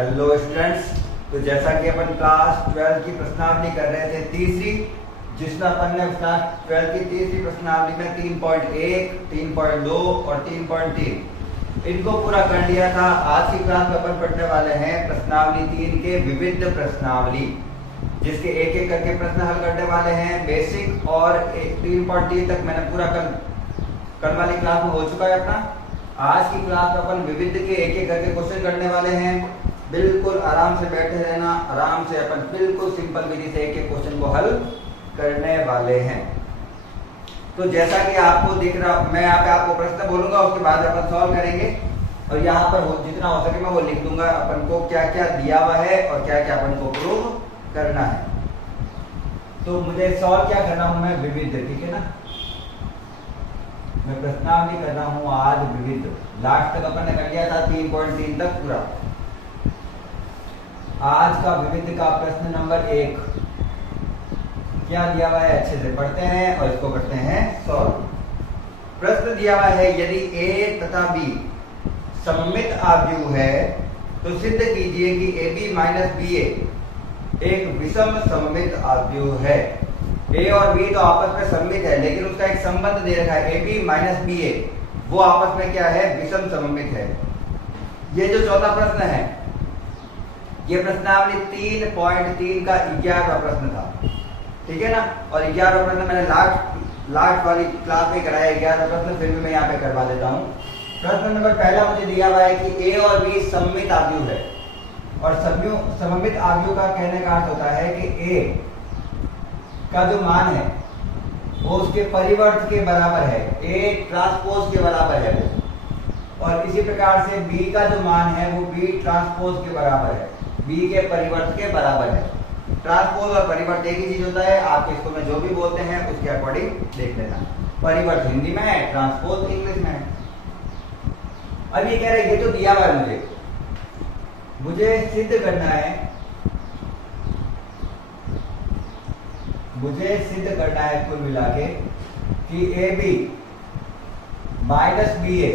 Hello students. तो जैसा कि अपन क्लास 12 की प्रश्नावली कर रहे थे तीसरी, जिसमें अपन ने क्लास 12 की तीसरी प्रश्नावली में 3.1, 3.2 और 3.3 इनको पूरा कर लिया था। आज की क्लास में अपन पढ़ने वाले हैं प्रश्नावली 3 के विविध प्रश्नावली, जिसके एक एक करके प्रश्न हल करने वाले हैं। बेसिक और 3.3 तक मैंने पूरा कल वाली क्लास में हो चुका है अपना। आज की क्लास में अपन विविध के एक एक करके क्वेश्चन करने वाले हैं। बिल्कुल आराम से बैठे रहना, आराम से अपन बिल्कुल सिंपल विधि से एक एक क्वेश्चन को हल करने वाले हैं। तो जैसा कि आपको दिख रहा, मैं यहाँ पे आपको प्रश्न बोलूंगा, उसके बाद अपन सॉल्व करेंगे और यहाँ पर जितना हो सके मैं वो लिख दूंगा अपन को क्या क्या दिया हुआ है और क्या क्या अपन को प्रूव करना है। तो मुझे सॉल्व क्या करना हूं मैं, विविध, ठीक है ना। मैं प्रश्नावली कर रहा हूं आज विविध। लास्ट तक अपन ने कर लिया था 3.3 तक पूरा। आज का विविध का प्रश्न नंबर 1 क्या दिया हुआ है, अच्छे से पढ़ते हैं और इसको करते हैं सॉल्व। प्रश्न दिया हुआ है, यदि a तथा b सममित आव्यूह है तो सिद्ध कीजिए कि ab माइनस ba एक विषम सममित आव्यूह है। a और b तो आपस में सममित है, लेकिन उसका एक संबंध दे रखा है ab माइनस ba, वो आपस में क्या है, विषम सममित है। ये जो चौथा प्रश्न है, ये प्रश्नावली 3.3 का 11वां प्रश्न था, ठीक है ना। और 11वां प्रश्न मैंने लास्ट वाली क्लास में कराया 11वां प्रश्न, फिर भी मैं यहाँ पे करवा देता हूँ। प्रश्न नंबर पहला मुझे दिया हुआ है कि a और b सममित आव्यूह है, और सममित आव्यूह का कहने का अर्थ होता है कि a का जो मान है वो उसके परिवर्त के बराबर है, a ट्रांसपोज के बराबर है वो। और इसी प्रकार से b का जो मान है वो b ट्रांसपोज के बराबर है, b के परिवर्त के बराबर है। ट्रांसपोज और परिवर्त एक ही चीज होता है, आप इसको में जो भी बोलते हैं उसके अकॉर्डिंग देख लेना। परिवर्त हिंदी में है, ट्रांसपोज इंग्लिश में है। अब ये कह रहे हैं, ये तो दिया हुआ है मुझे सिद्ध करना है, मुझे सिद्ध करना है कुल मिला के कि AB माइनस BA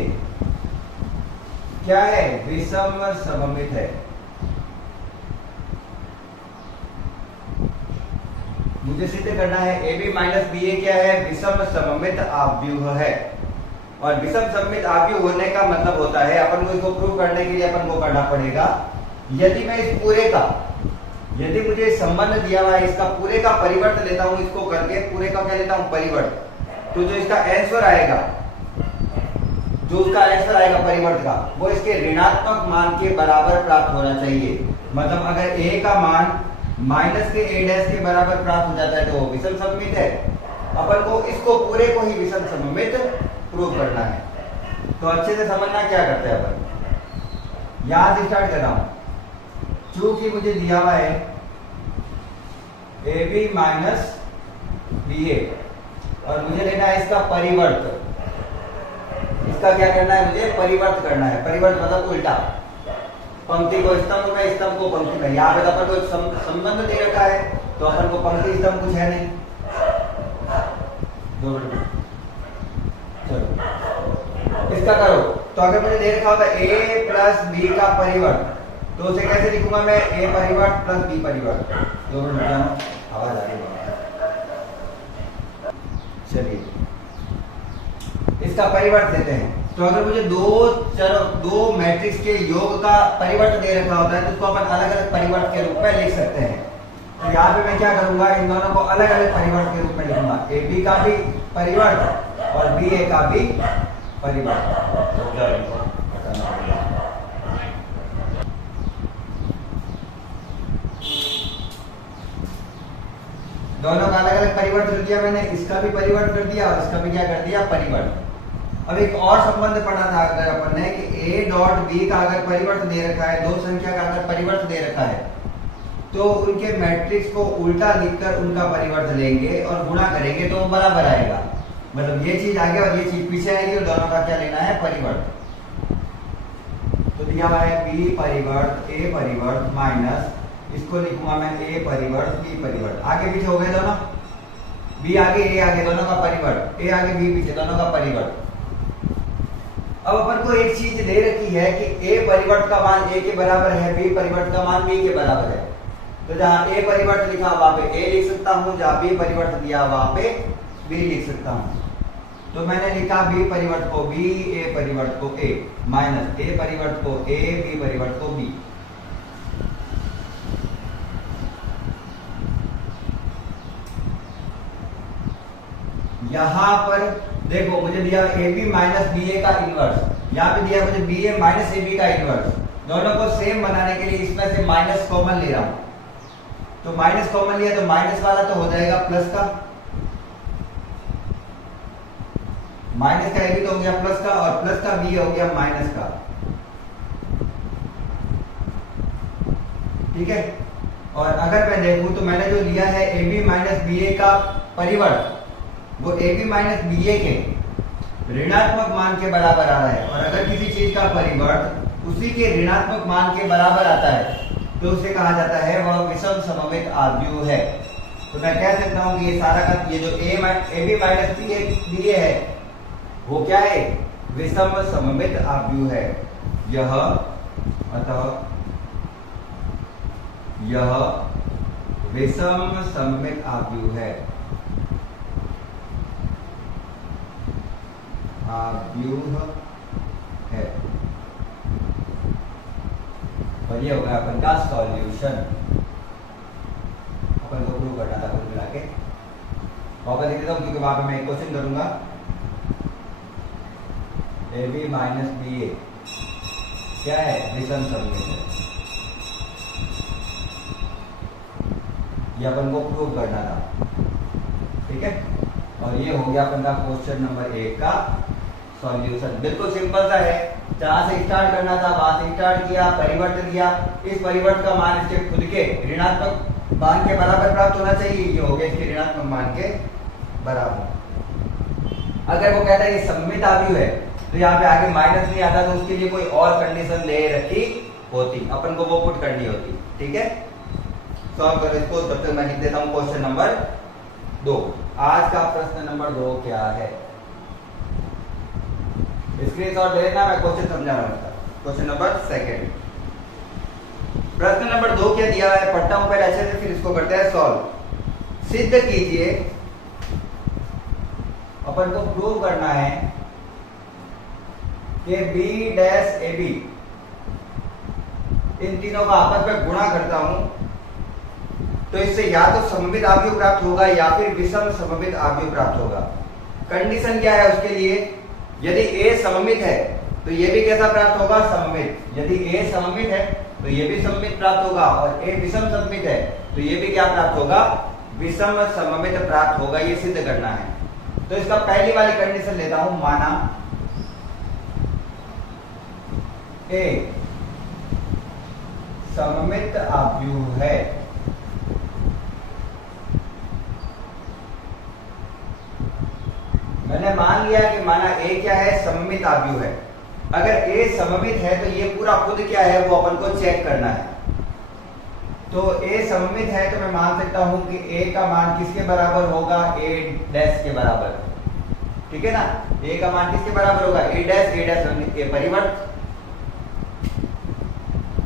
क्या है, विषम सममित है। मुझे सिद्ध करना है AB माइनस BA क्या है, विषम सममित आव्यूह है। और विषम सममित आव्यूह होने का मतलब होता है, अपन को इसको प्रूव करने के लिए अपन को करना पड़ेगा, यदि मैं इस पूरे का, यदि मुझे संबंध दिया हुआ है, इसका पूरे का परिवर्त लेता हूं, इसको करके पूरे का क्या लेता हूं, परिवर्त, तो जो इसका आंसर आएगा, जो उसका आंसर आएगा परिवर्त का, वो इसके ऋणात्मक मान के बराबर प्राप्त होना चाहिए। मतलब अगर a का मान माइनस के a' के बराबर प्राप्त हो जाता है तो वो विषम सममित है। अपन को इसको पूरे को ही विषम सममित प्रूव करना है। तो अच्छे से समझना क्या करते हैं अपन। यहां से स्टार्ट कर रहा हूं। चूंकि मुझे दिया हुआ है AB माइनस BA और मुझे लेना है इसका परिवर्त। इसका क्या करना है, मुझे परिवर्त करना है। परिवर्त मतलब उल्टा, पंक्ति को स्तंभ में, स्तंभ को पंक्ति में। यहाँ पे तो अपन को संबंध दे रखा है, तो अपन को पंक्ति स्तंभ कुछ है नहीं। चलो इसका करो। तो अगर मुझे दे रखा होता A प्लस B का परिवर्त, तो उसे कैसे लिखूंगा मैं, A परिवर्त प्लस B परिवर्त। दो मिनट आवाज आ रही है। चलिए इसका परिवर्त देते हैं। तो अगर मुझे दो मैट्रिक्स के योग का परिवर्त दे रखा होता है तो उसको अपन अलग अलग परिवर्त के रूप में लिख सकते हैं। तो यहाँ पे मैं क्या करूंगा, इन दोनों को अलग अलग परिवर्त के रूप में लिखूंगा। AB का भी परिवर्त और BA का भी परिवर्त। दोनों का अलग अलग परिवर्त कर दिया मैंने, इसका भी परिवर्त कर दिया और इसका भी क्या कर दिया, परिवर्त। अब एक और संबंध पढ़ा था अगर अपन ने कि A डॉट B का अगर परिवर्त दे रखा है, दो संख्या का अगर परिवर्त दे रखा है, तो उनके मैट्रिक्स को उल्टा लिखकर उनका परिवर्त लेंगे और गुणा करेंगे तो वो बराबर आएगा। मतलब ये चीज आगे और ये चीज पीछे आएगी, और दोनों का क्या लेना है, परिवर्त। तो दिया हुआ है B परिवर्त A परिवर्त माइनस, इसको लिखूंगा मैं A परिवर्त B परिवर्त। आगे पीछे हो गए दोनों, B आगे A आगे, दोनों का परिवर्त, A आगे B पीछे, दोनों का परिवर्त। अब अपन को एक चीज दे रखी है कि a परिवर्त का मान a के बराबर है, b परिवर्त का मान b के बराबर है। तो जहां a परिवर्त लिखा वहां पे a लिख सकता हूं, जहां b परिवर्त दिया वहां पे b लिख सकता हूं। तो मैंने लिखा b परिवर्त को b, a परिवर्त को a, माइनस a परिवर्त को a, b परिवर्त को b। यहां पर देखो मुझे दिया A B minus B A का इनवर्स, यहाँ पे दिया मुझे B A minus A B का इनवर्स। दोनों को सेम बनाने के लिए इसमें से माइनस कॉमन ले रहा हूं। तो माइनस कॉमन लिया तो माइनस वाला तो हो जाएगा प्लस का, माइनस का ए बी तो हो गया प्लस का, और प्लस का बी हो गया माइनस का। ठीक है। और अगर मैं देखूं तो मैंने जो लिया है ए बी माइनस बी ए का परिवर्त, वो ए बी माइनस बी ए के ऋणात्मक मान के बराबर आ रहा है। और अगर किसी चीज का परिवर्त उसी के ऋणात्मक मान के बराबर आता है तो उसे कहा जाता है वह विषम सममित आव्यूह है। तो मैं कह सकता हूं कि ये सारा का ये जो ए बी माइनस बी ए है वो क्या है, विषम सममित आव्यूह है। यह अतः यह विषम सममित आव्यूह है, आव्यूह है। और ये होगा अपन का सॉल्यूशन। अपन को प्रूव करना था कुल मिला के। वापस लिख देता हूं क्योंकि वहां पे मैं एक क्वेश्चन करूंगा। ए बी माइनस बी ए क्या है, विषम सममित है। ये अपन को प्रूव करना था। ठीक है। और ये हो गया अपन का क्वेश्चन नंबर 1 का सॉल्यूशन। बिल्कुल सिंपल सा है, जहां से स्टार्ट करना था वहां से स्टार्ट किया, परिवर्त दिया, इस परिवर्त का मान इसके खुद के ऋणात्मक मान के बराबर प्राप्त होना चाहिए। ये हो गया इसके ऋणात्मक मान के बराबर। अगर वो कहता है कि सममित आव्यूह है तो यहाँ पे आगे माइनस नहीं आता, तो उसके लिए कोई और कंडीशन दे रखी होती, अपन को वो पुट करनी होती। ठीक है। सॉल्व करो इसको। तब तक मैं लिख देता हूं क्वेश्चन नंबर 2। आज का प्रश्न नंबर 2 क्या है, स्क्रीनशॉट ले लेना, मैं क्वेश्चन समझा रहा हूं। Question number 2। प्रश्न नंबर 2 क्या दिया है, पढ़ता हूं पहले अच्छे से, फिर इसको करते हैं सॉल्व। सिद्ध कीजिए, अपन को प्रूव करना है कि बी डैश ए बी, इन तीनों का आपस में गुणा करता हूं तो इससे या तो सममित आव्यूह प्राप्त होगा या फिर विषम सममित आव्यूह प्राप्त होगा। कंडीशन क्या है उसके लिए, यदि a सममित है तो ये भी कैसा प्राप्त होगा, सममित। यदि a सममित है तो ये भी सममित प्राप्त होगा, और a विषम सममित है तो ये भी क्या प्राप्त होगा, विषम सममित प्राप्त होगा। ये सिद्ध करना है। तो इसका पहली वाली कंडीशन लेता हूं, माना a सममित आव्यूह है, मैंने मान लिया कि माना a क्या है, सममित आव्यूह है। अगर a सममित है तो ये पूरा खुद क्या है वो अपन को चेक करना है। तो a सममित है तो मैं मान सकता हूं कि a का मान किसके बराबर होगा, a डैश के बराबर। ठीक है ना, a का मान किसके बराबर होगा, a डैश a परिवर्त।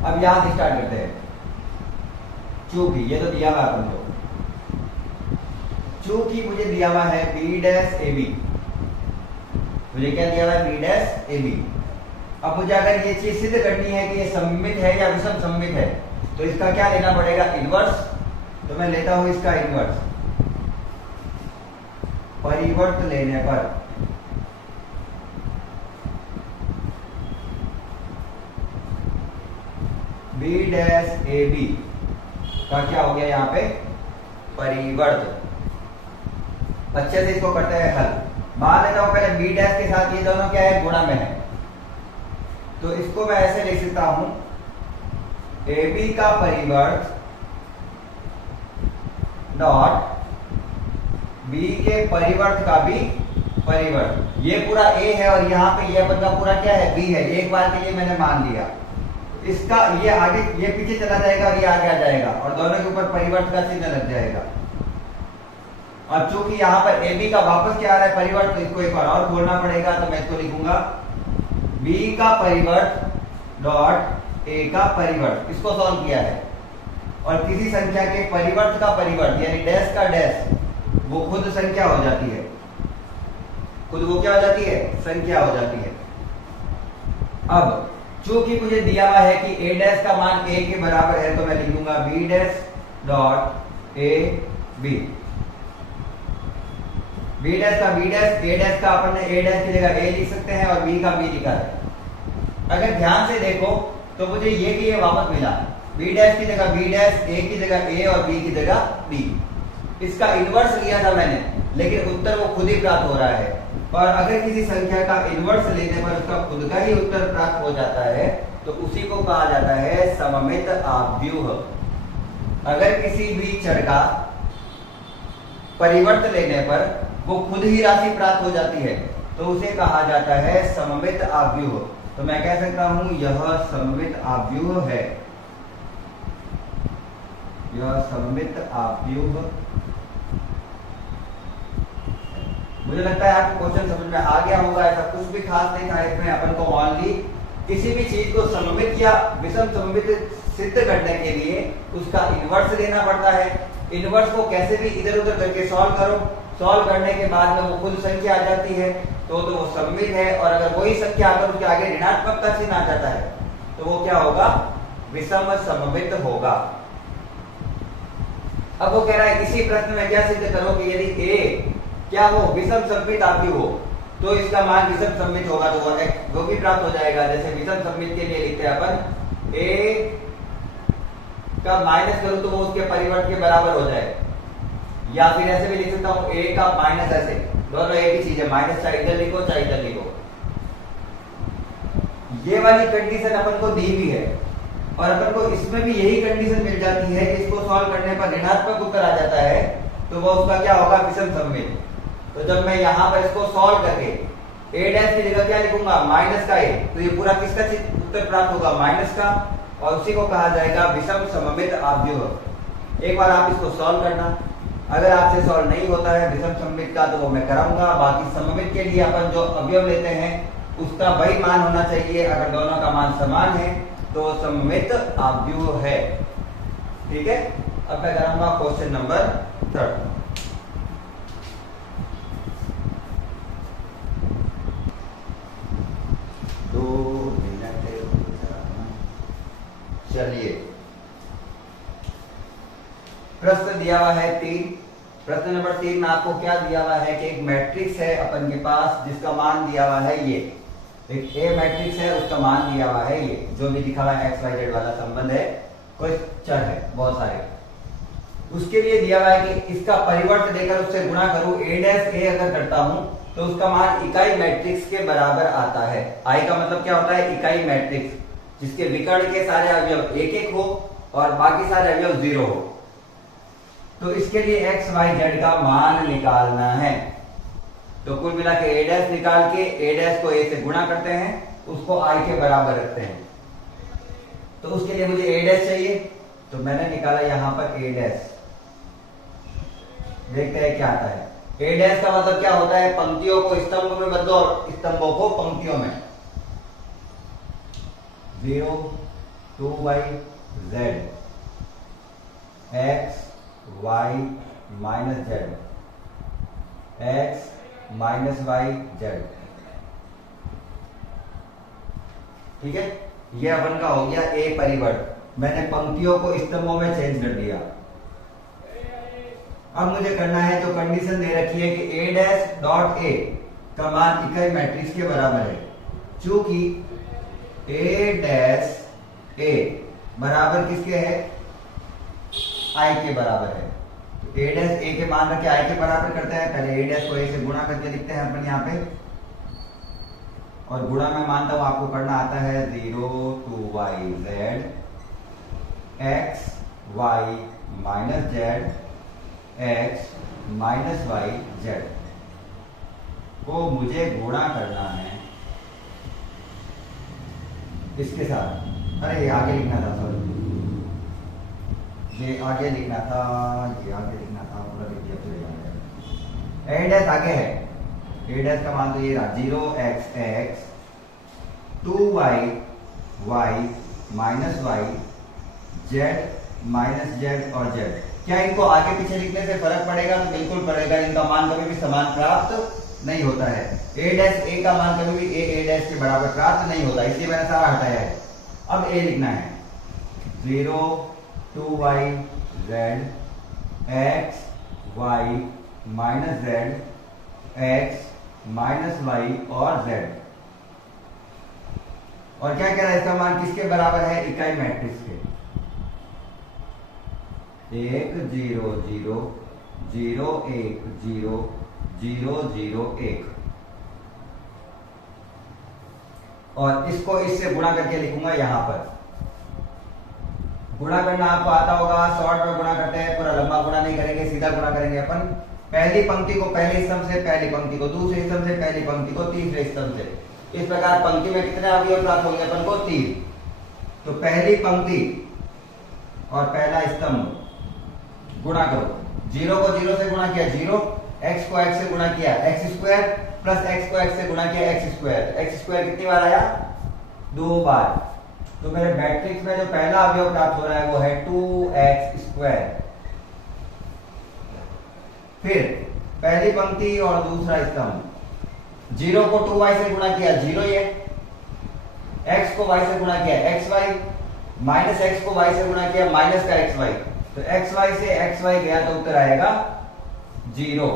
अब यहां से स्टार्ट करते हैं। चूंकि ये तो दिया हुआ अपन को, चूंकि मुझे दिया हुआ है b डैश ए बी, मुझे क्या दिया हुआ है, b डैश ए बी। अब मुझे अगर ये चीज सिद्ध करनी है कि ये सममित है या विषम सममित है तो इसका क्या लेना पड़ेगा, इनवर्स। तो मैं लेता हूं इसका इनवर्स। परिवर्त लेने पर b डैश ए बी का क्या हो गया यहाँ पे, परिवर्त। अच्छे से इसको करते हैं हल। मान लेता हूं पहले b डैश के साथ ये दोनों क्या है, गुणा में है। तो इसको मैं ऐसे लिख सकता हूं, ए बी का परिवर्त डॉट बी के परिवर्त का भी परिवर्त। ये पूरा a है और यहाँ पे ये अपन का पूरा क्या है, b है। एक बार के लिए मैंने मान लिया। इसका ये आगे, ये पीछे चला जाएगा और ये आगे आ जाएगा, और दोनों के ऊपर परिवर्त का चिन्ह लग जाएगा। और चूंकि यहाँ पर ए बी का वापस क्या आ रहा है, परिवर्त, तो इसको एक बार और खोलना पड़ेगा। तो मैं इसको लिखूंगा b का परिवर्त डॉट a का परिवर्त, इसको सॉल्व किया है। और किसी संख्या के परिवर्त का परिवर्त यानी डैश का डैश वो खुद संख्या हो जाती है, खुद वो क्या हो जाती है, संख्या हो जाती है। अब चूंकि मुझे दिया हुआ है कि a डैश का मान a के बराबर है तो मैं लिखूंगा b dash dot a b। b dash का b डैश, a डैश का अपन ने a डैश की जगह a लिख सकते हैं और b का b लिखा है। अगर ध्यान से देखो तो मुझे ये वापस मिला, b डैश की जगह b डैश, a की जगह a और b की जगह b। इसका इनवर्स लिया था मैंने, लेकिन उत्तर वो खुद ही प्राप्त हो रहा है। और अगर किसी संख्या का इनवर्स लेने पर उसका खुद का ही उत्तर प्राप्त हो जाता है तो उसी को कहा जाता है सममित आव्यूह। अगर किसी भी चर का परिवर्त लेने पर वो खुद ही राशि प्राप्त हो जाती है तो उसे कहा जाता है सममित आव्यूह। तो मैं कह सकता हूं यह सममित आव्यूह है, यह सममित आव्यूह। मुझे लगता है आपको क्वेश्चन समझ में आ गया होगा। ऐसा कुछ भी खास नहीं था इसमें, अपन को ओनली किसी भी चीज को सममित या विषम सममित सिद्ध करने के लिए उसका इनवर्स लेना पड़ता है। इनवर्स को कैसे भी इधर उधर करके सॉल्व करो, सॉल्व करने के बाद में वो खुद संख्या आ जाती है तो वो सममित है। और अगर वही संख्या अगर उसके आगे ऋणात्मक का चिन्ह आ जाता है तो वो क्या होगा, विषम सममित होगा। अब वो कह रहा है इसी प्रश्न में क्या सिद्ध करो कि यदि a क्या हो, विषम सममित आव्यूह हो तो इसका मान विषम सममित होगा, तो वो भी प्राप्त हो जाएगा। जैसे विषम सममित के लिए लिखते हैं अपन a का माइनस करूं तो वो उसके परिवर्त के बराबर हो जाए, या फिर ऐसे भी लिख सकता हूं a का माइनस, ऐसे दोनों एक ही चीज है, माइनस चाहे इधर लिखो चाहे इधर लिखो। ये वाली कंडीशन अपन को दी भी है और अपन को इसमें भी यही कंडीशन मिल जाती है कि इसको सॉल्व करने पर ऋणात्मक उत्तर आ जाता है तो वो उसका क्या होगा, विषम सममित। तो जब मैं यहाँ पर इसको सॉल्व करके a डैश की जगह क्या लिखूंगा, माइनस का a, तो ये पूरा किसका उत्तर प्राप्त होगा, माइनस का, और उसी को कहा जाएगा विषम सममित आव्यूह। एक बार आप इसको सॉल्व करना, अगर आपसे सॉल्व नहीं होता है विषम सममित का तो वो मैं कराऊंगा। बाकी सममित के लिए अपन जो अवयव लेते हैं उसका वही मान होना चाहिए, अगर दोनों का मान समान है तो सममित आव्यूह है। ठीक है, अब मैं कराऊंगा क्वेश्चन नंबर 3। चलिए, प्रश्न दिया हुआ है 3। प्रश्न नंबर 3 में आपको क्या दिया हुआ है कि एक मैट्रिक्स है अपन के पास जिसका मान दिया हुआ है ये, एक ए मैट्रिक्स है उसका मान दिया हुआ है ये, जो भी दिखा हुआ है एक्स वाई जेड वाला संबंध है, कोई चर है बहुत सारे। उसके लिए दिया हुआ है कि इसका परिवर्त देकर उससे गुणा करूं, a डैश a अगर करता हूं तो उसका मान इकाई मैट्रिक्स के बराबर आता है। आई का मतलब क्या होता है, इकाई मैट्रिक्स जिसके विकर्ण के सारे अवयव 1-1 हो और बाकी सारे अवयव 0 हो। तो इसके लिए एक्स वाई जेड का मान निकालना है। तो कुल मिला के a डैश निकाल के a डैश को a से गुणा करते हैं, उसको i के बराबर रखते हैं। तो उसके लिए मुझे a डैश चाहिए, तो मैंने निकाला यहां पर a डैश। देखते हैं क्या आता है। a डैश का मतलब क्या होता है, पंक्तियों को स्तंभ में बदलो और स्तंभों को पंक्तियों में। 0 2y z x y minus z x minus y z। ठीक है, ये अपन का हो गया a परिवर्त। मैंने पंक्तियों को स्तंभों में चेंज कर दिया। अब मुझे करना है, तो कंडीशन दे रखी है कि a डैश डॉट a का मान इकाई मैट्रिक्स के बराबर है। चूंकि a डैश a बराबर किसके है, i के बराबर है। तो a डैश a के मान रख के i के बराबर करते हैं। पहले a डैश को a से गुणा करके लिखते हैं अपन यहाँ पे, और गुणा में मानता हूं आपको करना आता है 0 2y z x y minus z x minus y z को मुझे गुणा करना है इसके साथ। अरे ये आगे लिखना था, सॉरी, ये आगे लिखना था, ये आगे लिखना था, पूरा लिख दिया तो a डैश आगे है। a डैश का मान तो ये रहा 0 x x 2y y minus Y Z minus Z और जेड। क्या इनको आगे पीछे लिखने से फर्क पड़ेगा? तो बिल्कुल पड़ेगा। इनका मान कभी भी समान प्राप्त नहीं होता है। a डैश a का मान कभी भी a डैश के बराबर प्राप्त नहीं होता, इसलिए मैंने सारा हटाया है। अब a लिखना है 0 2y z x y minus z x minus Y और z। और क्या कह रहा है? इसका मान किसके बराबर है? इकाई मैट्रिक्स के। 1 0 0 0 1 0 0 0 1। और इसको इससे गुणा करके लिखूंगा यहां पर। गुणा करना आपको आता होगा, शॉर्ट में गुणा करते हैं, पूरा लंबा गुणा नहीं करेंगे, सीधा गुणा करेंगे अपन। पहली पंक्ति को पहले स्तंभ से, पहली पंक्ति को दूसरे स्तंभ से, पहली पंक्ति को तीसरे स्तंभ से। इस प्रकार पंक्ति में कितने अवयव प्राप्त होंगे अपन को? 3। तो पहली पंक्ति और पहला स्तंभ गुणा करो। 0 को 0 से गुणा किया 0, x को x से गुणा किया x स्क्वायर, प्लस x को x से गुणा किया x स्क्वायर। x स्क्वायर कितनी बार आया? 2 बार। तो मेरे मैट्रिक्स में जो पहला अवयव प्राप्त हो रहा है वो है 2x स्क्वायर। फिर पहली पंक्ति और दूसरा स्तंभ। 0 को 2y से गुणा किया 0 ये, x को y से गुणा किया xy, माइनस x को y से गुणा किया माइनस का xy। तो xy से xy गया तो उत्तर आएगा 0।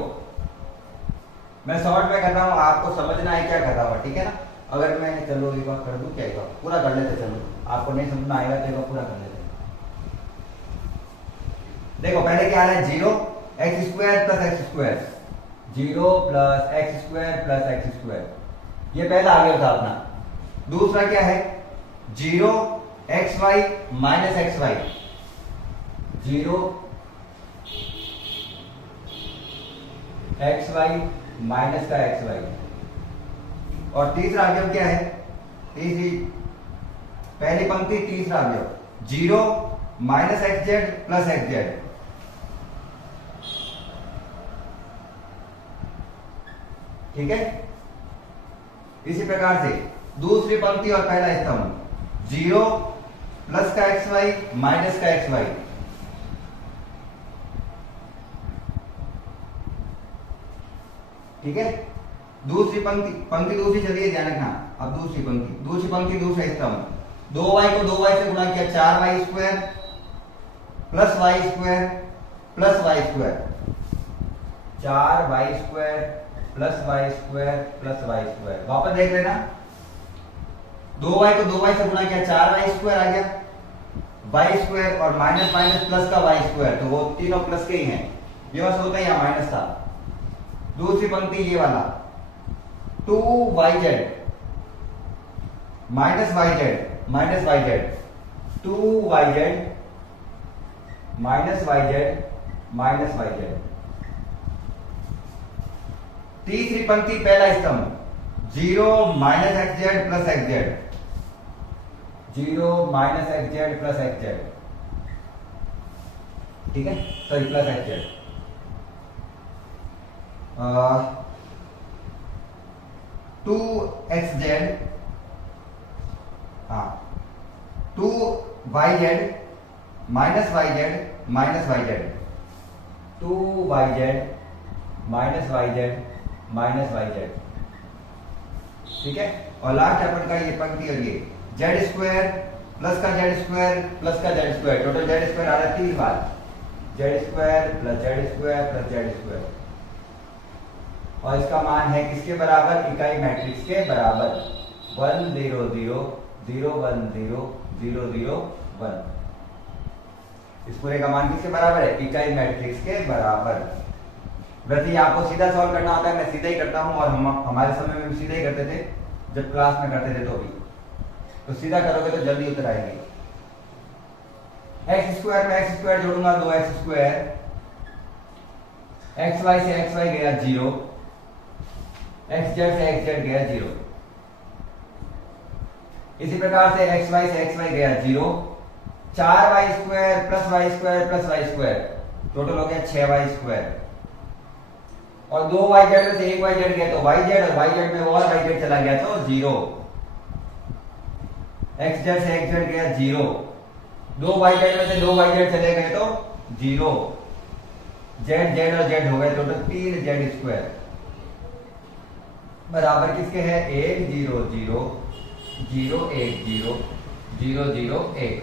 मैं शॉर्ट में कर रहा हूं, आपको समझना है क्या कर रहा हूं, ठीक है ना? अगर मैं चलो एक बार कर दूं, क्या एक बार पूरा कर लेते, चलो आपको नहीं समझ में आएगा तो एक बार पूरा कर लेते। देखो पहले क्या आ रहा है? 0 x square plus x square, 0 plus x square plus x square, ये पहला आ गया था अपना। दूसरा क्या है? 0 xy minus xy, 0 xy minus का xy। और तीसरा अवयव क्या है? तीसरी पहली पंक्ति तीसरा अवयव 0 माइनस xz प्लस xz। ठीक है? इसी प्रकार से दूसरी पंक्ति और पहला स्तंभ 0 प्लस का xy माइनस का xy। ठीक है? दूसरी पंक्ति दूसरी चलिए ध्यान रखना। अब दूसरी पंक्ति दूसरा स्तंभ 2y को 2y से गुणा किया 4y square plus y square plus y square, 4y square plus y square plus y square. वापस देख लेना, 2y को 2y से गुणा किया 4y स्क्वायर आ गया, y स्क्वायर और माइनस माइनस प्लस का y स्क्वायर, तो वो तीनों प्लस के ही हैं। ये बस होता है, यहाँ माइनस था। दूसरी पंक्ति ये वाला 2yz minus yz minus yz, 2yz minus yz minus yz। तीसरी पंक्ति पहला स्तंभ 0 minus xz plus xz, 0 minus xz plus xz। ठीक है? Sorry plus xz। 2xz 2yz minus yz minus yz, 2yz minus yz minus yz। ठीक है? और last अपन का ये पंक्ति और ये जेड स्क्वायर प्लस का जेड स्क्वायर प्लस का Z square, total Z square आ रहा है 3 बार, Z square plus Z square plus Z square. और इसका मान है किसके बराबर? इकाई मैट्रिक्स के बराबर, 1 0 0 0 1 0 0 0 1। इस पूरे का मान किसके बराबर है? इकाई मैट्रिक्स के बराबर। वैसे आपको सीधा सॉल्व करना होता है, मैं सीधा ही करता हूं, और हमारे समय में भी सीधा ही करते थे जब क्लास में करते थे। तो सीधा करोगे तो जल्दी उत्तर आएंगे। एक्स स्क्वायर में एक्स स्क्वायर जोड़ूंगा 2x स्क्वायर, एक्स वाई से एक्स वाई गया 0, एक्स जेड से एक्स जेड गया 0। इसी प्रकार से एक्स वाई से एक्स वाई गया 0, 4y square plus Y square plus Y square, total हो गया 6y स्क्वायर। और 2yz में से 1yz गया तो yz, और yz में और yz चला गया तो 0। एक्स जेड से एक्स जेड गया 0, 2 वाई जेड में से 2 वाई जेड चले गए तो 0, जेड जेड और जेड हो गए टोटल 3 जेड स्क्वायर बराबर किसके है 1 0 0 0 1 0 0 0 1।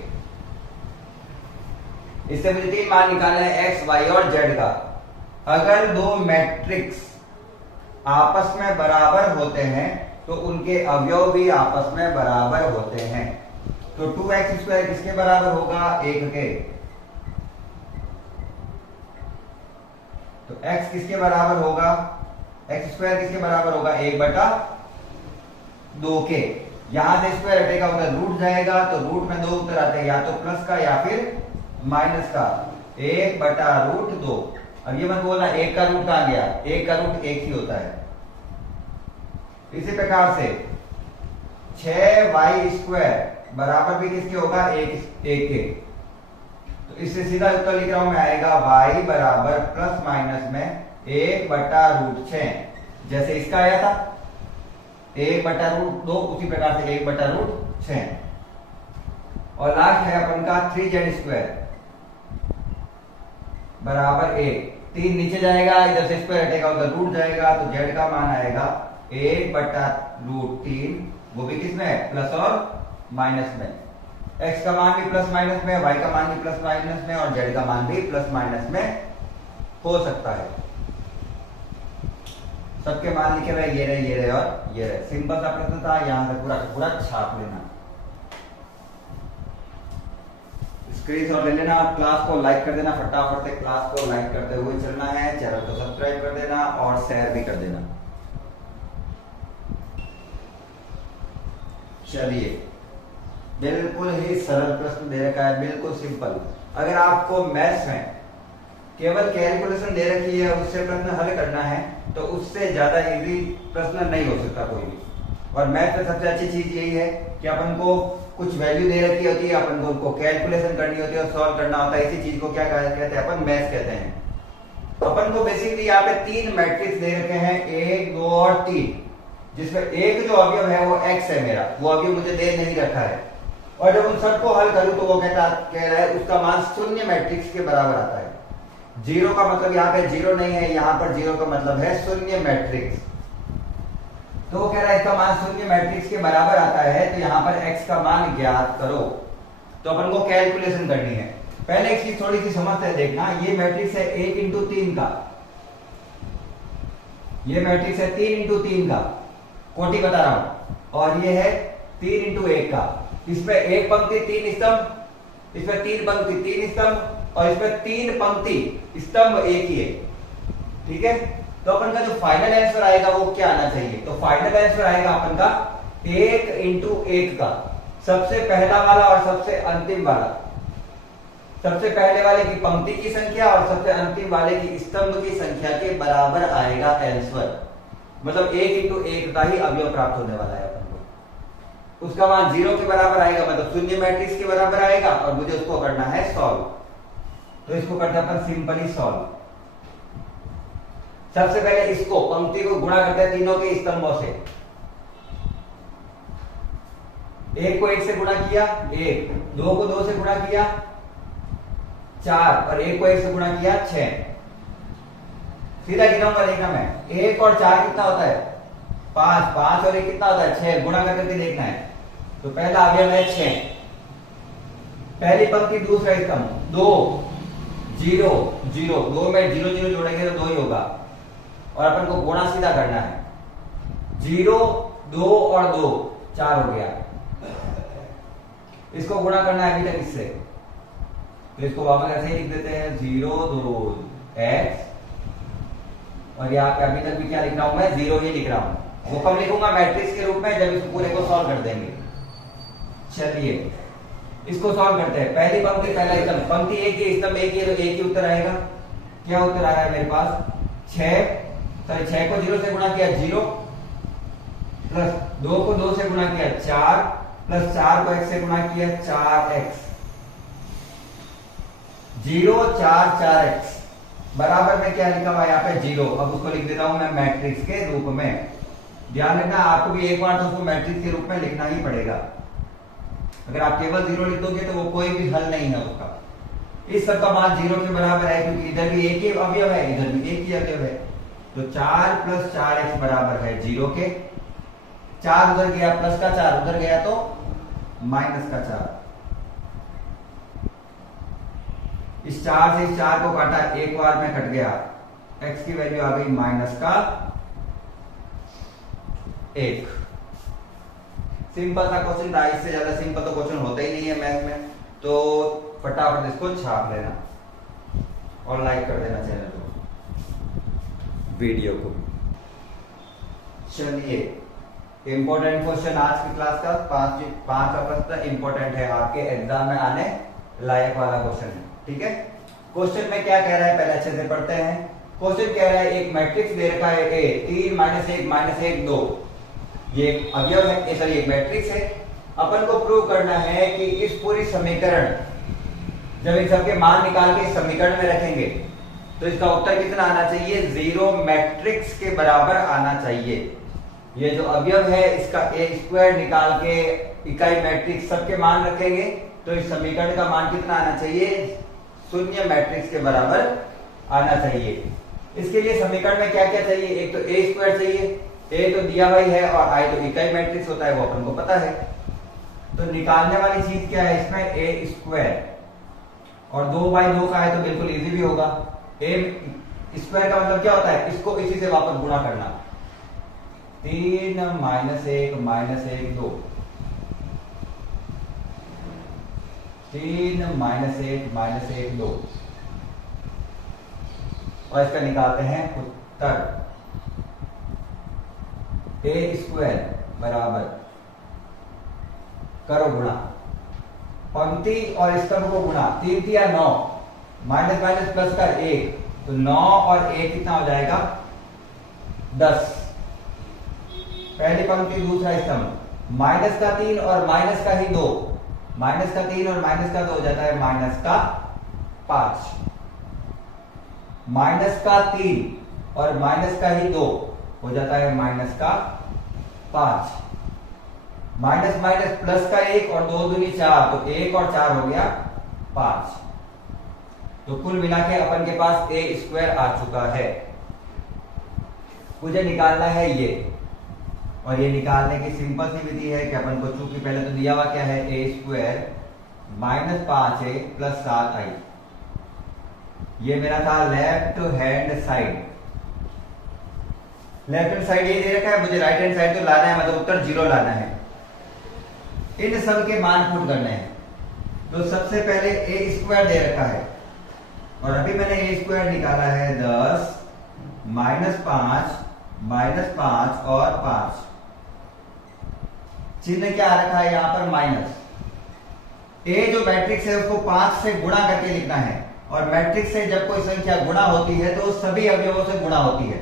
इससे मुझे 3 मान निकालना है एक्स वाई और जेड का। अगर दो मैट्रिक्स आपस में बराबर होते हैं तो उनके अवयव भी आपस में बराबर होते हैं। तो 2x स्क्वायर किसके बराबर होगा 1 के, तो x किसके बराबर होगा, x स्क्वायर किसके बराबर होगा 1/2 के। यहां से स्क्वायर हटेगा उधर रूट जाएगा तो रूट में 2 उत्तर आते हैं, या तो प्लस का या फिर माइनस का, 1/√2। अब ये मत बोलना 1 का रूट कहां गया, 1 का रूट 1 ही होता है। इसी प्रकार से 6y स्क्वायर बराबर भी किसके होगा 1 के। तो इससे सीधा उत्तर लिख रहा हूं मैं, आएगा y बराबर प्लस माइनस में 1/√6, जैसे इसका आया था 1/√2, उसी प्रकार से 1/√6। और लास्ट है अपन का 3z स्क्वायर बराबर 1, 3 नीचे जाएगा, इधर से स्क्वायर हटेगा उधर रूट जाएगा, तो z का मान आएगा 1/√3, वो भी किसमें है प्लस और माइनस में। x का मान भी प्लस माइनस में, y का मान भी प्लस माइनस में, और z का मान भी प्लस माइनस में हो सकता है। सबके मान लिखे हुए ये रहे और ये रहे। सिंपल सा प्रश्न था, यहां से पूरा पूरा छाप लेना, स्क्रीनशॉट ले लेना, क्लास को लाइक कर देना, फटाफट से क्लास को लाइक करते हुए चलना है, चैनल को सब्सक्राइब कर देना और शेयर भी कर देना। चलिए, बिल्कुल ही सरल प्रश्न दे रखा है, बिल्कुल सिंपल। अगर आपको मैथ्स में केवल कैलकुलेशन दे रखी है उससे प्रश्न हल करना है तो उससे ज्यादा इजी प्रश्न नहीं हो सकता कोई भी। और मैथ में सबसे अच्छी चीज यही है कि अपन को कुछ वैल्यू दे रखी होती है, अपन को उनको कैलकुलेशन करनी होती है और सॉल्व करना होता है। इसी चीज को क्या कहते हैं अपन, मैथ्स कहते हैं। अपन को बेसिकली यहाँ पे 3 मैट्रिक्स दे रखे हैं, 1 2 और 3, जिसमें एक जो अवयव है वो x है मेरा, वो अवयव मुझे दे नहीं रखा है। और जब उन सबको हल करूं तो वो कह रहा है उसका मान शून्य मैट्रिक्स के बराबर आता है। 0 का मतलब यहाँ पे 0 नहीं है, यहाँ पर 0 का मतलब है शून्य मैट्रिक्स। तो वो कह रहा है इसका मान शून्य मैट्रिक्स के बराबर आता है, तो यहाँ पर x का मान ज्ञात करो। तो अपन को कैलकुलेशन करनी है। पहले एक चीज थोड़ी सी समझते देखना, ये मैट्रिक्स है 1 × 3 का, ये मैट्रिक्स है 3 × 3 का, कोटि बता रहा हूं, और ये है 3 × 1 का। इसमें एक पंक्ति 3 स्तंभ, इसमें 3 पंक्ति 3 स्तंभ, और इसमें 3 पंक्ति स्तंभ एक ही है। ठीक है, तो अपन का जो फाइनल आंसर आएगा वो क्या आना चाहिए, तो फाइनल आंसर आएगा अपन का 1 × 1 का, सबसे पहला वाला और सबसे अंतिम वाला। सबसे पहले वाले की पंक्ति की संख्या और सबसे अंतिम वाले की स्तंभ की संख्या के बराबर आएगा आंसर। मतलब 1 × 1 का ही अवयव प्राप्त होने वाला है अपन को। उसका मान 0 के बराबर आएगा, मतलब शून्य मैट्रिक्स के बराबर आएगा, और मुझे उसको करना है सॉल्व। तो इसको करते हैं अपन सिंपली सॉल्व। सबसे पहले इसको पंक्ति को गुणा करते हैं तीनों के स्तंभों से। 1 को 1 से गुणा किया 1, 2 को 2 से गुणा किया 4, और 1 को 1 से गुणा किया 6। सीधा गिनाऊंगा, देखना मैं 1 और 4 कितना होता है 5, 5 और 1 कितना होता है 6, गुणा करके देखना है। तो पहला अवयव है 6, पहली पंक्ति दूसरा स्तंभ 2 0 0, 2 में 0 0 जोड़ेंगे तो 2 ही होगा, और अपन को गुणा सीधा करना है। 0 2 और 2 4 हो गया, इसको गुणा करना है अभी तक इससे, तो इसको वापस ऐसे ही लिख देते हैं 0 2 x, और यहाँ पे अभी तक भी क्या लिख रहा हूं मैं 0 ही लिख रहा हूं। वो कब लिखूंगा मैट्रिक्स के रूप में, जब इस पूरे को सॉल्व कर देंगे। चलिए इसको सॉल्व करते हैं। पहली पंक्ति पहला स्तंभ, पंक्ति एक ही स्तंभ एक ही, तो एक ही उत्तर आएगा। क्या उत्तर आ रहा है मेरे पास 6 को 0 से गुणा किया 0, प्लस 2 को 2 से गुणा किया 4, प्लस 4 को 1 से गुणा किया 4x, 0 4 4x बराबर में क्या लिखा हुआ है यहाँ पे 0। अब उसको लिख देता हूं मैं मैट्रिक्स के रूप में। ध्यान रखना आपको भी एक बार तो उसको मैट्रिक्स के रूप में लिखना ही पड़ेगा। अगर आप केवल 0 लिख दोगे तो वो कोई भी हल नहीं है उसका। इस सब का मान 0 के बराबर है क्योंकि इधर भी एक ही अवयव है, इधर भी एक ही अवयव है। तो 4 + 4x बराबर है 0 के। 4 उधर गया, प्लस का 4 उधर गया तो माइनस का 4। इस 4 से इस 4 को काटा, एक बार में कट गया, x की वैल्यू आ गई माइनस का 1। सिंपल सा क्वेश्चन था, इससे ज्यादा सिंपल तो क्वेश्चन होता ही नहीं है मैथ में। तो फटाफट इसको छाप लेना और लाइक कर देना चैनल को, वीडियो को। चलिए, इंपॉर्टेंट क्वेश्चन आज की क्लास का पांच का प्रश्न इंपॉर्टेंट है, आपके एग्जाम में आने लायक वाला क्वेश्चन है। ठीक है, क्वेश्चन में क्या कह रहा है पहले अच्छे से पढ़ते हैं। क्वेश्चन कह रहा है एक मैट्रिक्स दे रखा है ए, 3 -1 -1 2, ये अवयव है, सॉरी एक मैट्रिक्स है। अपन को प्रूव करना है कि इस पूरी समीकरण, जब इन सबके मान निकाल के समीकरण में रखेंगे तो इसका उत्तर कितना आना चाहिए, 0 मैट्रिक्स के बराबर आना चाहिए। ये जो अवयव है इसका a² निकाल के इकाई मैट्रिक्स सबके मान रखेंगे तो इस समीकरण का मान कितना आना चाहिए, 0 मैट्रिक्स के बराबर आना चाहिए। इसके लिए समीकरण में क्या क्या चाहिए, एक तो a² चाहिए, a तो दिया हुआ है और i तो इकाई मैट्रिक्स होता है, वो अपन को पता है। तो निकालने वाली चीज क्या है इसमें, a², और 2/2 का है तो बिल्कुल इजी भी होगा। a² का मतलब क्या होता है, इसको इसी से वापस गुणा करना, 3 - 1 - 1 2, 3 - 1 - 1 2, और इसका निकालते हैं उत्तर। a² बराबर, करो गुणा, पंक्ति और स्तंभ को गुणा, 3 × 9, माइनस माइनस प्लस का 1, तो 9 और 1 कितना हो जाएगा, 10। पहली पंक्ति दूसरा स्तंभ, माइनस का 3 और माइनस का ही 2, माइनस का 3 और माइनस का 2 हो जाता है माइनस का 5। माइनस का 3 और माइनस का ही 2 हो जाता है माइनस का 5। माइनस माइनस प्लस का 1 और 2 दूनी 4, तो 1 और 4 हो गया 5। तो कुल मिला के अपन के पास a² आ चुका है। मुझे निकालना है ये, और ये निकालने की सिंपल सी विधि है कि अपन को, चूंकि पहले तो दिया हुआ क्या है, a² -5a + 7i, ये मेरा था left hand side. Left hand side ये दे रखा है, मुझे राइट हैंड साइड तो लाना है, मतलब उत्तर 0 लाना है। इन सब के मान पुट करने हैं। तो सबसे पहले a² दे रखा है, और अभी मैंने a² निकाला है 10 -5 -5 और 5। चिन्ह क्या आ रखा है यहां पर, माइनस। a जो मैट्रिक्स है उसको 5 से गुणा करके लिखना है, और मैट्रिक्स से जब कोई संख्या गुणा होती है तो सभी अवयवों से गुणा होती है।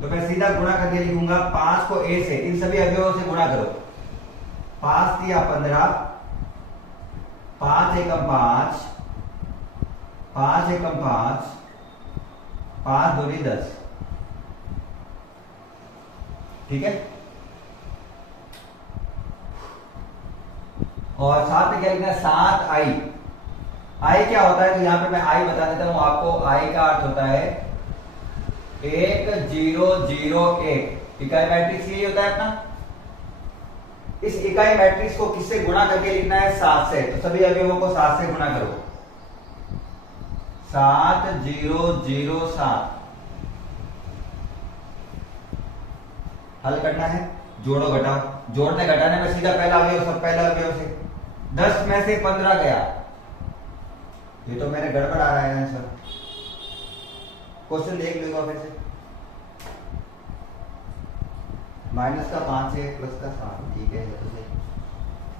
तो मैं सीधा गुणा करके लिखूंगा, 5 को a से, इन सभी अवयवों से गुणा करो। 5 × 15, 5 × 1 = 5, 5 × 1 = 5, 5 × 2 = 10। ठीक है, और साथ में क्या लिखना है, 7i। i क्या होता है, तो यहां पे मैं i बता देता हूं आपको। i का अर्थ होता है 1 0 0 1, इकाई मैट्रिक्स यही होता है अपना। इस इकाई मैट्रिक्स को किससे गुणा करके लिखना है, 7 से। तो सभी अवयवों को 7 से गुणा करो, 7 0 0 7। हल करना है, जोड़ो घटाओ, जोड़ने घटाने में सीधा पहला अवयव, सब पहला अवयव से। 10 में से 15 गया, ये तो मेरे गड़बड़ आ रहा है आंसर। क्वेश्चन देख लो फिर से, माइनस का 5 है प्लस का 7, ठीक है। तो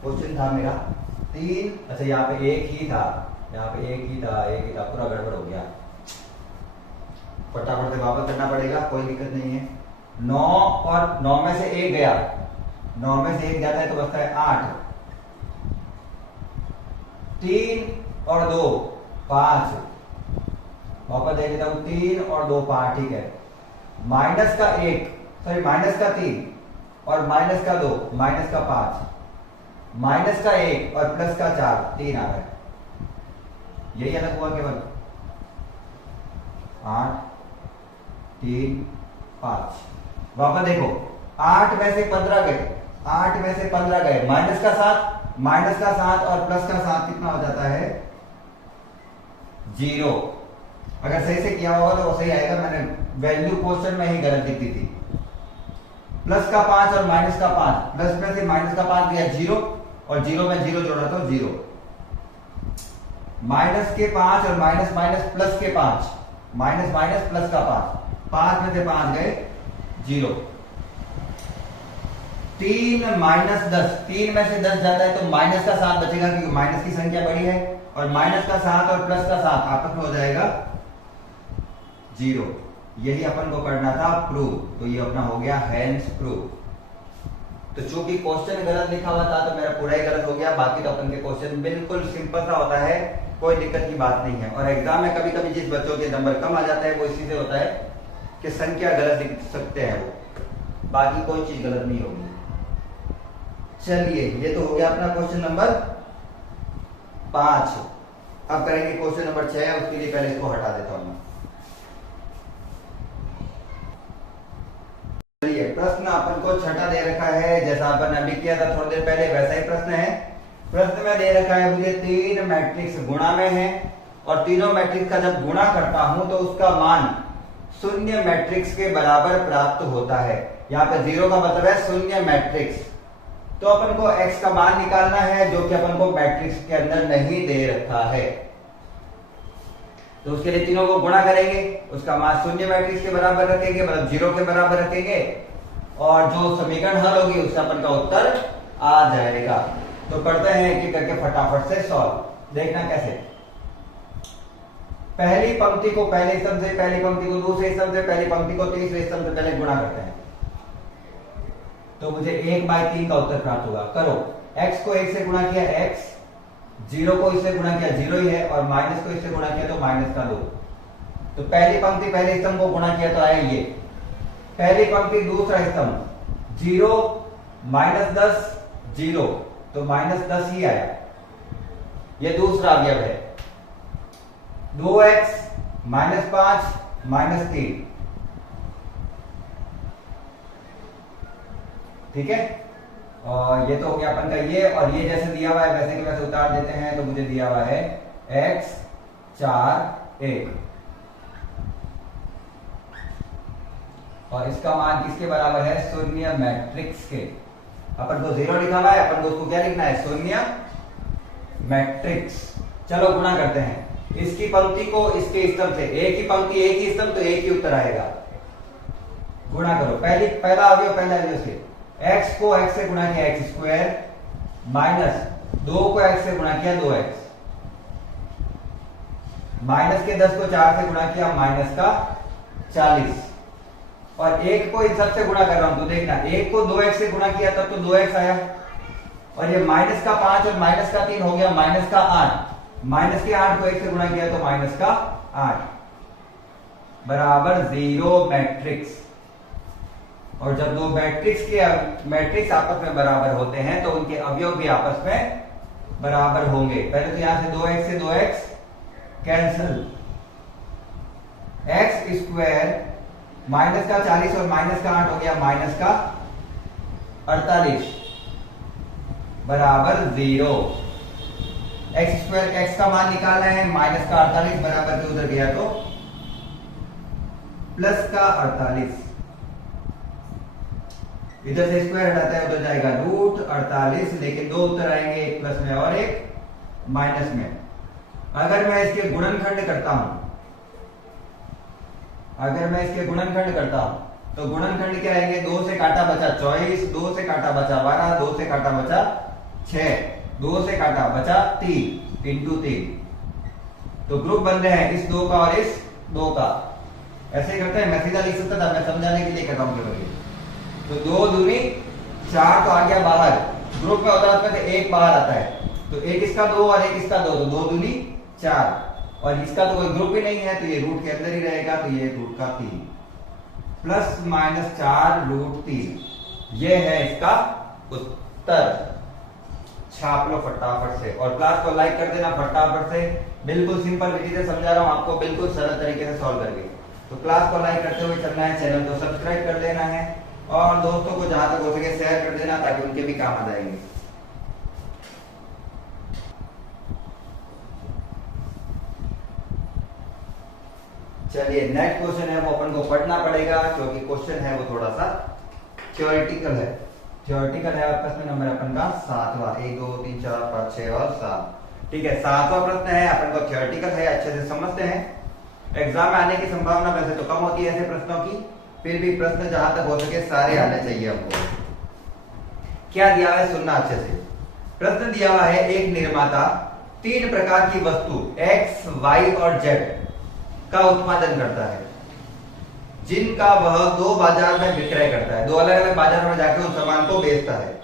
क्वेश्चन था मेरा 3, अच्छा यहाँ पे एक ही था, यहाँ पे एक ही था, पूरा गड़बड़ हो गया। फटाफट से वापस करना पड़ेगा, कोई दिक्कत नहीं है। 9 और 9 में से 1 गया, 9 में से 1 जाता है तो बचता है 8। 3 और 2 5, वापस देख लेता हूं, 3 और 2 5, ठीक है। माइनस का 3 और माइनस का 2, माइनस का 5, माइनस का 1 और प्लस का 4, 3 आ गए। यही अलग हुआ केवल। 8 3 5। वापस देखो, 8 में से 15 गए, 8 में से 15 गए, माइनस का 7 और प्लस का 7 कितना हो जाता है? 0। अगर सही से किया होगा तो वो सही आएगा। मैंने वैल्यू क्वेश्चन में ही गलत लिखी थी। प्लस का 5 और माइनस का 5, प्लस में से माइनस का 5 दिया 0 और 0 में 0 जोड़ा तो 0। माइनस के 5 और माइनस माइनस प्लस के 5, माइनस माइनस प्लस का 5 में से 5 गए 0। 3 माइनस 10, 3 में से 10 जाता है तो माइनस का 7 बचेगा क्योंकि माइनस की संख्या बड़ी है, और माइनस का 7 और प्लस का 7 आपस में हो जाएगा 0। यही अपन को करना था प्रूव, तो ये अपना हो गया हैंस प्रूव। तो चूंकि क्वेश्चन गलत लिखा हुआ था तो मेरा पूरा ही गलत हो गया। बाकी तो अपन के क्वेश्चन बिल्कुल सिंपल सा होता है, कोई दिक्कत की बात नहीं है। और एग्जाम में कभी कभी जिस बच्चों के नंबर कम आ जाते हैं वो इसी से होता है कि संख्या गलत लिख सकते हैं वो, बाकी कोई चीज गलत नहीं होगी। चलिए, ये तो हो गया अपना क्वेश्चन नंबर 5। अब करेंगे क्वेश्चन नंबर 6। उसके लिए पहले इसको हटा देता हूं। चलिए, प्रश्न अपन को छठा दे रखा है, जैसा अपन अभी किया था थोड़ी देर पहले वैसा ही प्रश्न है। प्रश्न में दे रखा है मुझे 3 मैट्रिक्स गुणा में है, और तीनों मैट्रिक्स का जब गुणा करता हूं तो उसका मान शून्य मैट्रिक्स के बराबर प्राप्त होता है। यहाँ पे 0 का मतलब है शून्य मैट्रिक्स। तो अपन को x का मान निकालना है जो कि अपन को मैट्रिक्स के अंदर नहीं दे रखा है। तो उसके लिए तीनों को गुणा करेंगे, उसका मान शून्य मैट्रिक्स के बराबर रखेंगे, मतलब 0 के बराबर रखेंगे, और जो समीकरण हल होगी उससे अपन का उत्तर आ जाएगा। तो करते हैं कि करके फटाफट से सॉल्व। देखना कैसे। पहली पंक्ति को पहले स्तंभ से, पहली पंक्ति को दूसरे स्तंभ से, पहली पंक्ति को तीसरे स्तंभ से पहले गुणा करते हैं तो मुझे 1/3 का उत्तर प्राप्त होगा। करो, x को 1 से गुणा किया x, 0 को इससे गुणा किया 0 ही है, और माइनस को इससे गुणा किया तो माइनस का 2। तो पहली पंक्ति पहले स्तंभ को गुणा किया तो आया ये। पहली पंक्ति दूसरा स्तंभ 0 -10 0, तो -10 ही आया। ये दूसरा अवयव है। 2x -5 -3, ठीक है। और ये तो हो गया अपन का ये, और ये जैसे दिया हुआ है वैसे के वैसे उतार देते हैं। तो मुझे दिया हुआ है x 4 1, और इसका मान किसके बराबर है? शून्य मैट्रिक्स के। अपन को 0 लिखा हुआ है, अपन को उसको क्या लिखना है? शून्य मैट्रिक्स। चलो गुणा करते हैं इसकी पंक्ति को इसके स्तंभ से। एक ही पंक्ति एक ही स्तंभ, तो एक ही उत्तर आएगा। गुणा करो, पहला अवयव से x को x से गुणा किया x स्क्वायर, माइनस 2 को x से गुणा किया 2x, माइनस के 10 को 4 से गुणा किया माइनस का 40, और 1 को इन सब से गुणा कर रहा हूं तो देखना 1 को 2x से गुणा किया तब तो 2x आया, और ये माइनस का 5 और माइनस का 3 हो गया माइनस का 8, माइनस के 8 को 1 से गुणा किया तो माइनस का 8 बराबर 0 मैट्रिक्स। और जब दो मैट्रिक्स आपस में बराबर होते हैं तो उनके अवयव भी आपस में बराबर होंगे। पहले तो यहां से 2x से 2x cancel, x square minus का 40 और माइनस का 8 हो गया माइनस का 48 बराबर 0। x स्क्वायर x का मान निकालना है, माइनस का 48 बराबर के उधर गया तो प्लस का 48, इधर से स्क्वायर हटाता है उधर जाएगा रूट 48, लेकिन दो उत्तर आएंगे, एक प्लस में और एक माइनस में। अगर मैं इसके गुणनखंड करता हूं तो गुणनखंड क्या रहेंगे? 2 से काटा बचा 24, 2 से काटा बचा 12, 2 से काटा बचा 6, 2 से काटा बचा 3 इंटू 3। तो ग्रुप बन रहे हैं इस 2 का और इस 2 का। ऐसे ही करते हैं, मैं सीधा लिख सकता था, मैं समझाने के लिए कर रहा हूं केवल। तो 2 दूनी 4 तो आ गया बाहर, ग्रुप में होता है तो 1 बाहर आता है, तो एक इसका 2 और एक इसका 2, तो 2 दूनी 4, और इसका तो कोई ग्रुप ही नहीं है तो ये रूट के अंदर ही रहेगा, तो ये रूट का 3 प्लस माइनस 4 रूट 3, ये है इसका उत्तर। छाप लो फटाफट से और क्लास को लाइक कर देना फटाफट से। बिल्कुल सिंपल विधि से समझा रहा हूँ आपको, बिल्कुल सरल तरीके से सॉल्व करके। तो क्लास को लाइक करते हुए चलना है, चैनल को सब्सक्राइब कर लेना है और दोस्तों को जहां तक हो सके शेयर कर देना ताकि उनके भी काम आ जाएंगे। चलिए नेक्स्ट क्वेश्चन है वो अपन को पढ़ना पड़ेगा क्योंकि क्वेश्चन है वो थोड़ा सा थ्योरेटिकल है। थ्योरेटिकल है, प्रश्न नंबर अपन का 7वां, 1 2 3 4 5 6 और 7। ठीक है, 7वां प्रश्न है, अपन को थ्योरेटिकल है, अच्छे से समझते हैं। एग्जाम में आने की संभावना वैसे तो कम होती है ऐसे प्रश्नों की, फिर भी प्रश्न जहां तक हो सके सारे आने चाहिए हमको। क्या दिया है सुनना अच्छे से। प्रश्न दिया हुआ है, एक निर्माता 3 प्रकार की वस्तु एक्स वाई और जेड का उत्पादन करता है जिनका वह 2 बाजार में विक्रय करता है, 2 अलग अलग बाजार में जाकर उस सामान को बेचता है।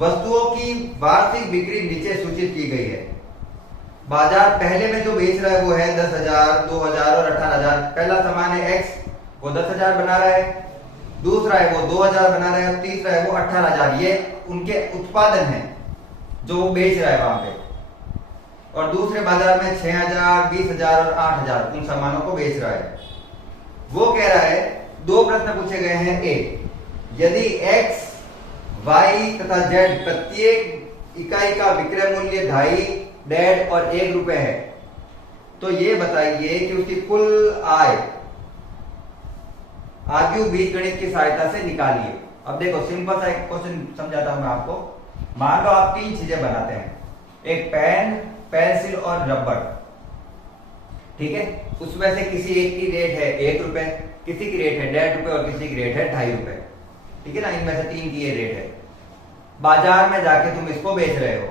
वस्तुओं की वार्षिक बिक्री नीचे सूचित की गई है। बाजार पहले में जो बेच रहा है वो है 10,000, 2,000 और 18,000। पहला सामान है एक्स, वो 10,000 बना रहा है, दूसरा है वो 2,000 बना रहा है और तीसरा है वो 18,000। ये उनके उत्पादन है जो वो बेच रहा है वहां पे। और दूसरे बाजार में 6,000, 20,000 और 8,000 उन सामानों को बेच रहा है। वो कह रहा है 2 प्रश्न पूछे गए हैं। एक, यदि x, y तथा z प्रत्येक इकाई का विक्रय मूल्य 2.5 और 1 रुपए है तो ये बताइए कि उसकी कुल आय आगे बीजगणित की सहायता से निकालिए। अब देखो सिंपल सा एक क्वेश्चन समझाता हूं मैं आपको। मान लो आप 3 चीजें बनाते हैं, एक पेन, पेंसिल और रबड़। ठीक है, उसमें से किसी एक की रेट है 1 रुपए, किसी की रेट है 1.5 रुपए और किसी की रेट है 2.5 रुपए। ठीक है ना, इनमें से 3 की ये रेट है। बाजार में जाके तुम इसको बेच रहे हो।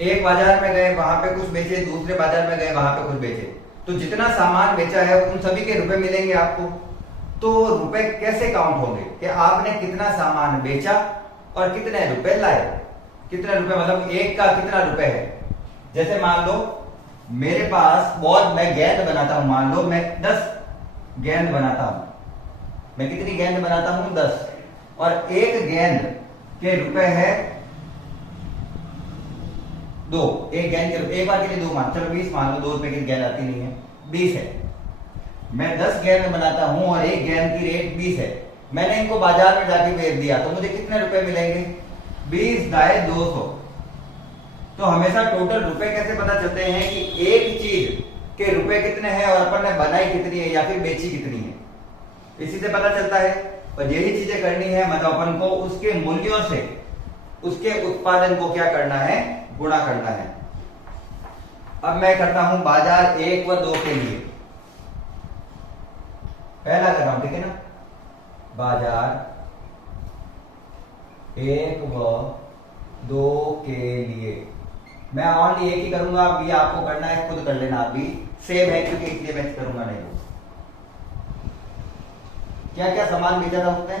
एक बाजार में गए वहां पे कुछ बेचे, दूसरे बाजार में गए वहां पे कुछ बेचे, तो जितना सामान बेचा है उन सभी के रुपए मिलेंगे आपको। तो रुपए कैसे काउंट होंगे कि आपने कितना सामान बेचा और कितने रुपए लाए। कितने रुपए मतलब एक का कितना रुपए है। जैसे मान लो मेरे पास बहुत, मैं गेंद बनाता हूं, मान लो मैं 10 गेंद बनाता हूं। मैं कितनी गेंद बनाता हूं 10, और एक गेंद के रुपए है 2। एक गेंद के एक बार के लिए 2 मान, चलो 20 मान लो, 2 रुपए की गेंद आती नहीं है, 20 है। मैं 10 गेंद बनाता हूं और एक गेंद की रेट 20 है। मैंने इनको बाजार में जाके बेच दिया तो मुझे कितने रुपए मिलेंगे, 20 दाए 200। तो हमेशा टोटल रुपए कैसे पता चलते हैं कि एक चीज के रुपए कितने हैं और अपन ने बनाई कितनी है या फिर बेची कितनी है, इसी से पता चलता है। और यही चीजें करनी है, मतलब अपन को उसके मूल्यों से उसके उत्पादन को क्या करना है, गुणा करना है। अब मैं करता हूं बाजार 1 व 2 के लिए, पहला कर रहा हूं, ठीक है ना। बाजार 1 व 2 के लिए मैं ओनली एक ही करूंगा। अब ये आपको करना है, खुद कर लेना। अभी सेम है क्योंकि इसलिए मैं करूंगा नहीं। क्या क्या सामान बेचा था उसने,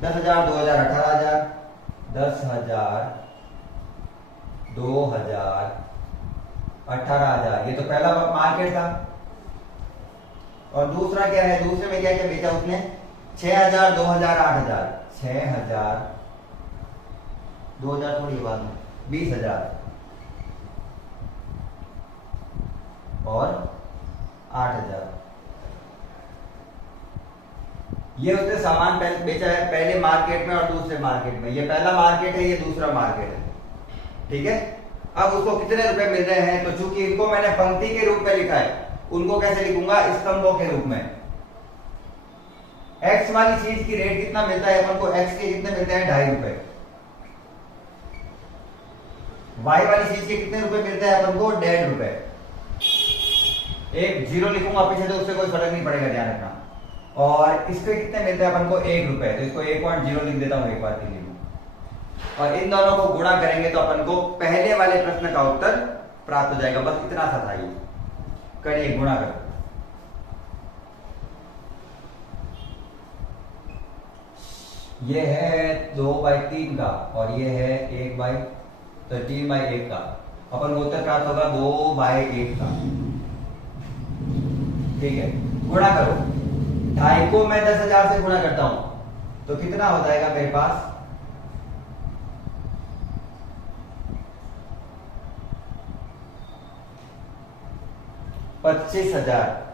10,000, 2,000, 18,000, 10,000, 2,000, 18,000। ये तो पहला मार्केट था। और दूसरा क्या है, दूसरे में क्या क्या बेचा उसने, 6,000, 2,000, 8,000, 6,000, 2,000 थोड़ी बाद में 20,000 और 8,000। ये उसने सामान बेचा है पहले मार्केट में और दूसरे मार्केट में। ये पहला मार्केट है, ये दूसरा मार्केट है। ठीक है, अब उसको कितने रुपए मिल रहे हैं, तो चूंकि इनको मैंने पंक्ति के रूप में लिखा है, उनको कैसे लिखूंगा, स्तंभों के रूप में। एक्स वाली चीज की रेट कितना मिलता है अपन को, एक्स के कितने मिलते हैं 2.5 रुपए। वाई वाली चीज के कितने रुपए मिलते हैं अपन को, 1.5 रुपए। एक 0 लिखूंगा पीछे तो उससे कोई फर्क नहीं पड़ेगा, ध्यान रखना। और इसके कितने मिलते हैं अपन को, 1 रुपए। तो इसको 1.0 लिख देता हूं एक बार के लिए। और इन दोनों को गुणा करेंगे तो अपन को पहले वाले प्रश्न का उत्तर प्राप्त हो जाएगा। बस इतना सा था ये, करिए गुणा करो। ये है 2/3 का और ये है 3/1 का। अपन को उत्तर प्राप्त होगा 2/1 का। ठीक है, गुणा करो। 2.5 को मैं 10,000 से गुणा करता हूं तो कितना हो जाएगा मेरे पास, 25,000।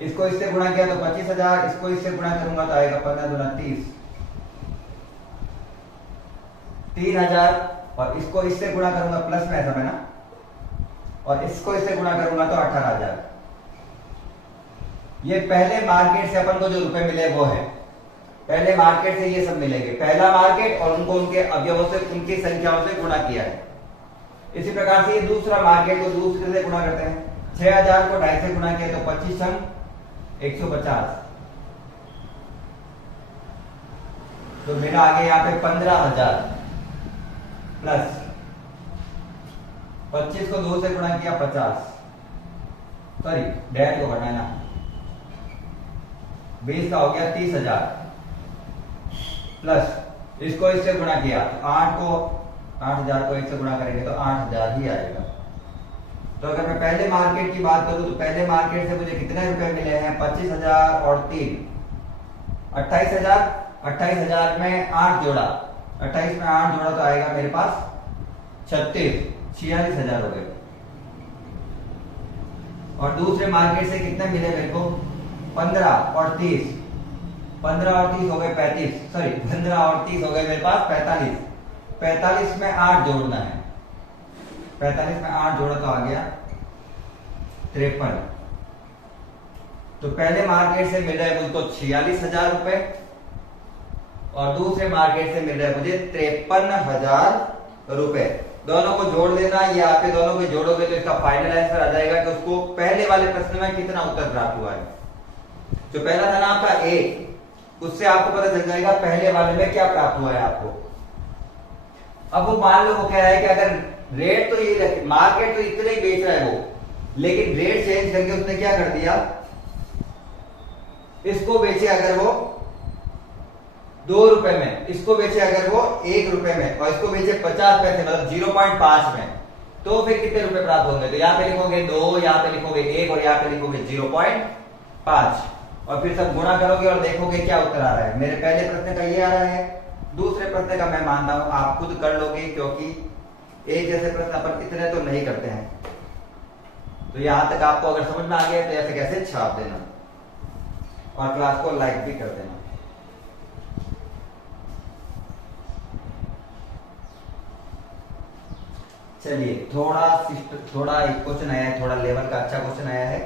इसको इससे गुणा किया तो 25,000, इसको इससे गुणा करूंगा तो आएगा 15 दूना 30, 3,000, और इसको इससे गुणा करूंगा प्लस में ऐसा ना, और इसको इससे गुणा करूंगा तो 18,000। ये पहले मार्केट से अपन को जो रुपए मिले वो है, पहले मार्केट से ये सब मिलेंगे, पहला मार्केट और उनको उनके अवयवों से, उनकी संख्याओं से गुणा किया है। इसी प्रकार से ये दूसरा मार्केट को दूसरे से गुणा करते हैं। 6,000 को 2.5 से गुणा किया तो 25 संग 150, तो मेरा आगे यहाँ पे 15,000 प्लस 25 को 2 से गुणा किया 50, सॉरी डेढ़ को बढ़ना है ना, 20 का हो गया 30,000 प्लस इसको इससे गुणा किया 8,000 को 1 से गुणा करेंगे तो 8,000 ही आएगा। तो अगर मैं पहले मार्केट की बात करूं तो पहले मार्केट से मुझे कितने रुपए मिले हैं, 25,000 और 3 28,000, 28,000 में 8 जोड़ा, 28 में 8 जोड़ा तो आएगा मेरे पास 36, 46,000 हो गए। और दूसरे मार्केट से कितने मिले मेरे को, 15 और 30, 15 और 30 हो गए 35, सॉरी 15 और 30 हो गए मेरे पास 45, 45 में 8 जोड़ना है, 45 में 8 जोड़ा तो आ गया 53। तो पहले मार्केट से मिल रहा है मुझको 46,000 रुपए और दूसरे मार्केट से मिल रहा है मुझे 53,000 रुपए। दोनों को जोड़ देना, ये आपके दोनों को जोड़ोगे तो इसका फाइनल आंसर आ जाएगा कि उसको पहले वाले प्रश्न में कितना उत्तर प्राप्त हुआ है। जो पहला था ना आपका ए, उससे आपको पता चल जाएगा पहले वाले में क्या प्राप्त हुआ है आपको। अब वो मान लो वो कह रहा है कि अगर रेट तो ये मार्केट तो इतने ही बेच रहा है वो, लेकिन रेट चेंज करके उसने क्या कर दिया, इसको बेचे अगर वो 2 रुपए में, इसको बेचे अगर वो 1 रुपए में और इसको बेचे 50 पैसे मतलब 0.5 में, तो फिर कितने रुपए प्राप्त होंगे। तो यहाँ पे लिखोगे 2, यहाँ पे लिखोगे 1 और यहाँ पे लिखोगे 0.5 और फिर सब गुणा करोगे और देखोगे क्या उत्तर आ रहा है। मेरे पहले प्रश्न का ये आ रहा है, दूसरे प्रश्न का मैं मानता हूं आप खुद कर लोगे क्योंकि एक जैसे प्रश्न अपन इतने तो नहीं करते हैं। तो यहां तक आपको अगर समझ में आ गया तो ऐसे कैसे छाप देना और क्लास को लाइक भी कर देना। चलिए थोड़ा एक क्वेश्चन आया है, थोड़ा लेवल का अच्छा क्वेश्चन आया है।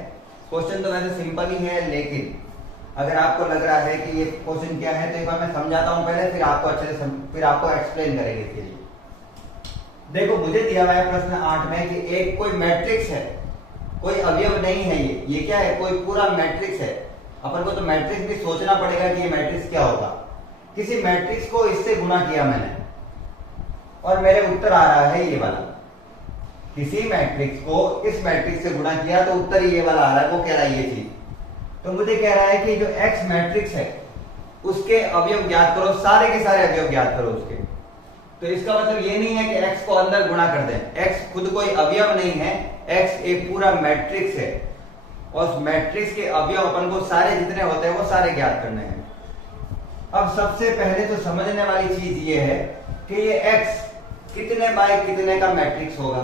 क्वेश्चन तो वैसे सिंपल ही है, लेकिन अगर आपको लग रहा है कि ये क्वेश्चन क्या है तो एक बार मैं समझाता हूं पहले, फिर आपको अच्छे से फिर आपको एक्सप्लेन करेंगे इसके लिए। देखो मुझे दिया हुआ है प्रश्न 8 में कि एक कोई मैट्रिक्स है, कोई अवयव नहीं है, ये क्या है, कोई पूरा मैट्रिक्स है। अपन को तो मैट्रिक्स भी सोचना पड़ेगा कि ये मैट्रिक्स क्या होगा। किसी मैट्रिक्स को इससे गुणा किया मैंने और मेरे उत्तर आ रहा है ये वाला। किसी मैट्रिक्स को इस मैट्रिक्स से गुणा किया तो उत्तर ये वाला आ रहा है, वो कह रहा है ये चीज। तो मुझे कह रहा है कि जो एक्स मैट्रिक्स है उसके अवयव ज्ञात करो, सारे के सारे अवयव ज्ञात करो उसके। तो इसका मतलब ये नहीं है कि एक्स को अंदर गुणा कर दें, एक्स खुद कोई अवयव नहीं है, एक्स एक पूरा मैट्रिक्स है और उस मैट्रिक्स के अवयव अपन को सारे जितने होते हैं वो सारे ज्ञात करने हैं। अब सबसे पहले तो समझने वाली चीज ये है कि ये एक्स कितने बाय कितने का मैट्रिक्स होगा।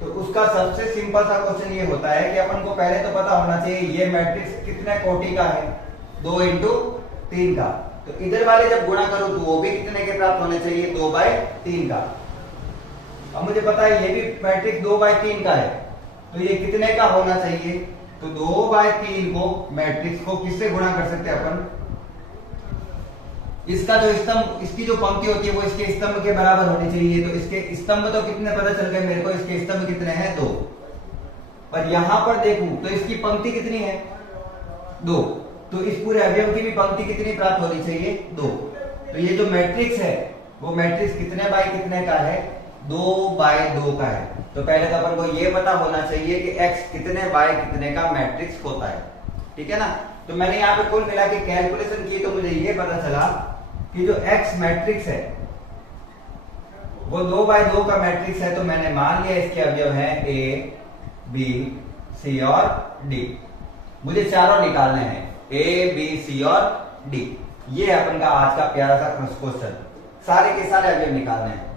तो उसका सबसे सिंपल सा क्वेश्चन ये होता है कि अपन को पहले तो पता होना चाहिए ये मैट्रिक्स कितने कोटि का है, 2 इंटू 3 का। तो इधर वाले जब गुणा करो तो वो भी कितने के प्राप्त होने चाहिए, 2/3 का। अब मुझे पता है ये भी मैट्रिक्स 2/3 का है, तो ये कितने का होना चाहिए। तो 2/3 को मैट्रिक्स को किससे गुणा कर सकते हैं अपन, इसका जो स्तंभ, इसकी जो पंक्ति होती है वो इसके स्तंभ के बराबर होनी चाहिए। तो इसके स्तंभ तो कितने पता चल गए मेरे को, इसके स्तंभ कितने हैं, 2। और यहां पर देखूं तो इसकी पंक्ति कितनी है, 2। तो इस पूरे अवयव की भी पंक्ति कितनी प्राप्त होनी चाहिए, 2। तो ये जो मैट्रिक्स है वो मैट्रिक्स कितने बाय कितने का है, 2/2 का है। तो पहले तो अपन को ये पता होना चाहिए कि x कितने बाय कितने का मैट्रिक्स होता है, ठीक है ना। तो मैंने यहाँ पे कुल मिला के कैलकुलेशन की तो मुझे ये पता चला कि जो x मैट्रिक्स है वो 2/2 का मैट्रिक्स है। तो मैंने मान लिया इसके अवयव है A, B, C और D। मुझे चारों निकालने हैं, A, B, C और D। ये अपन का आज का प्यारा सा क्वेश्चन, सारे के सारे अवयव निकालने हैं।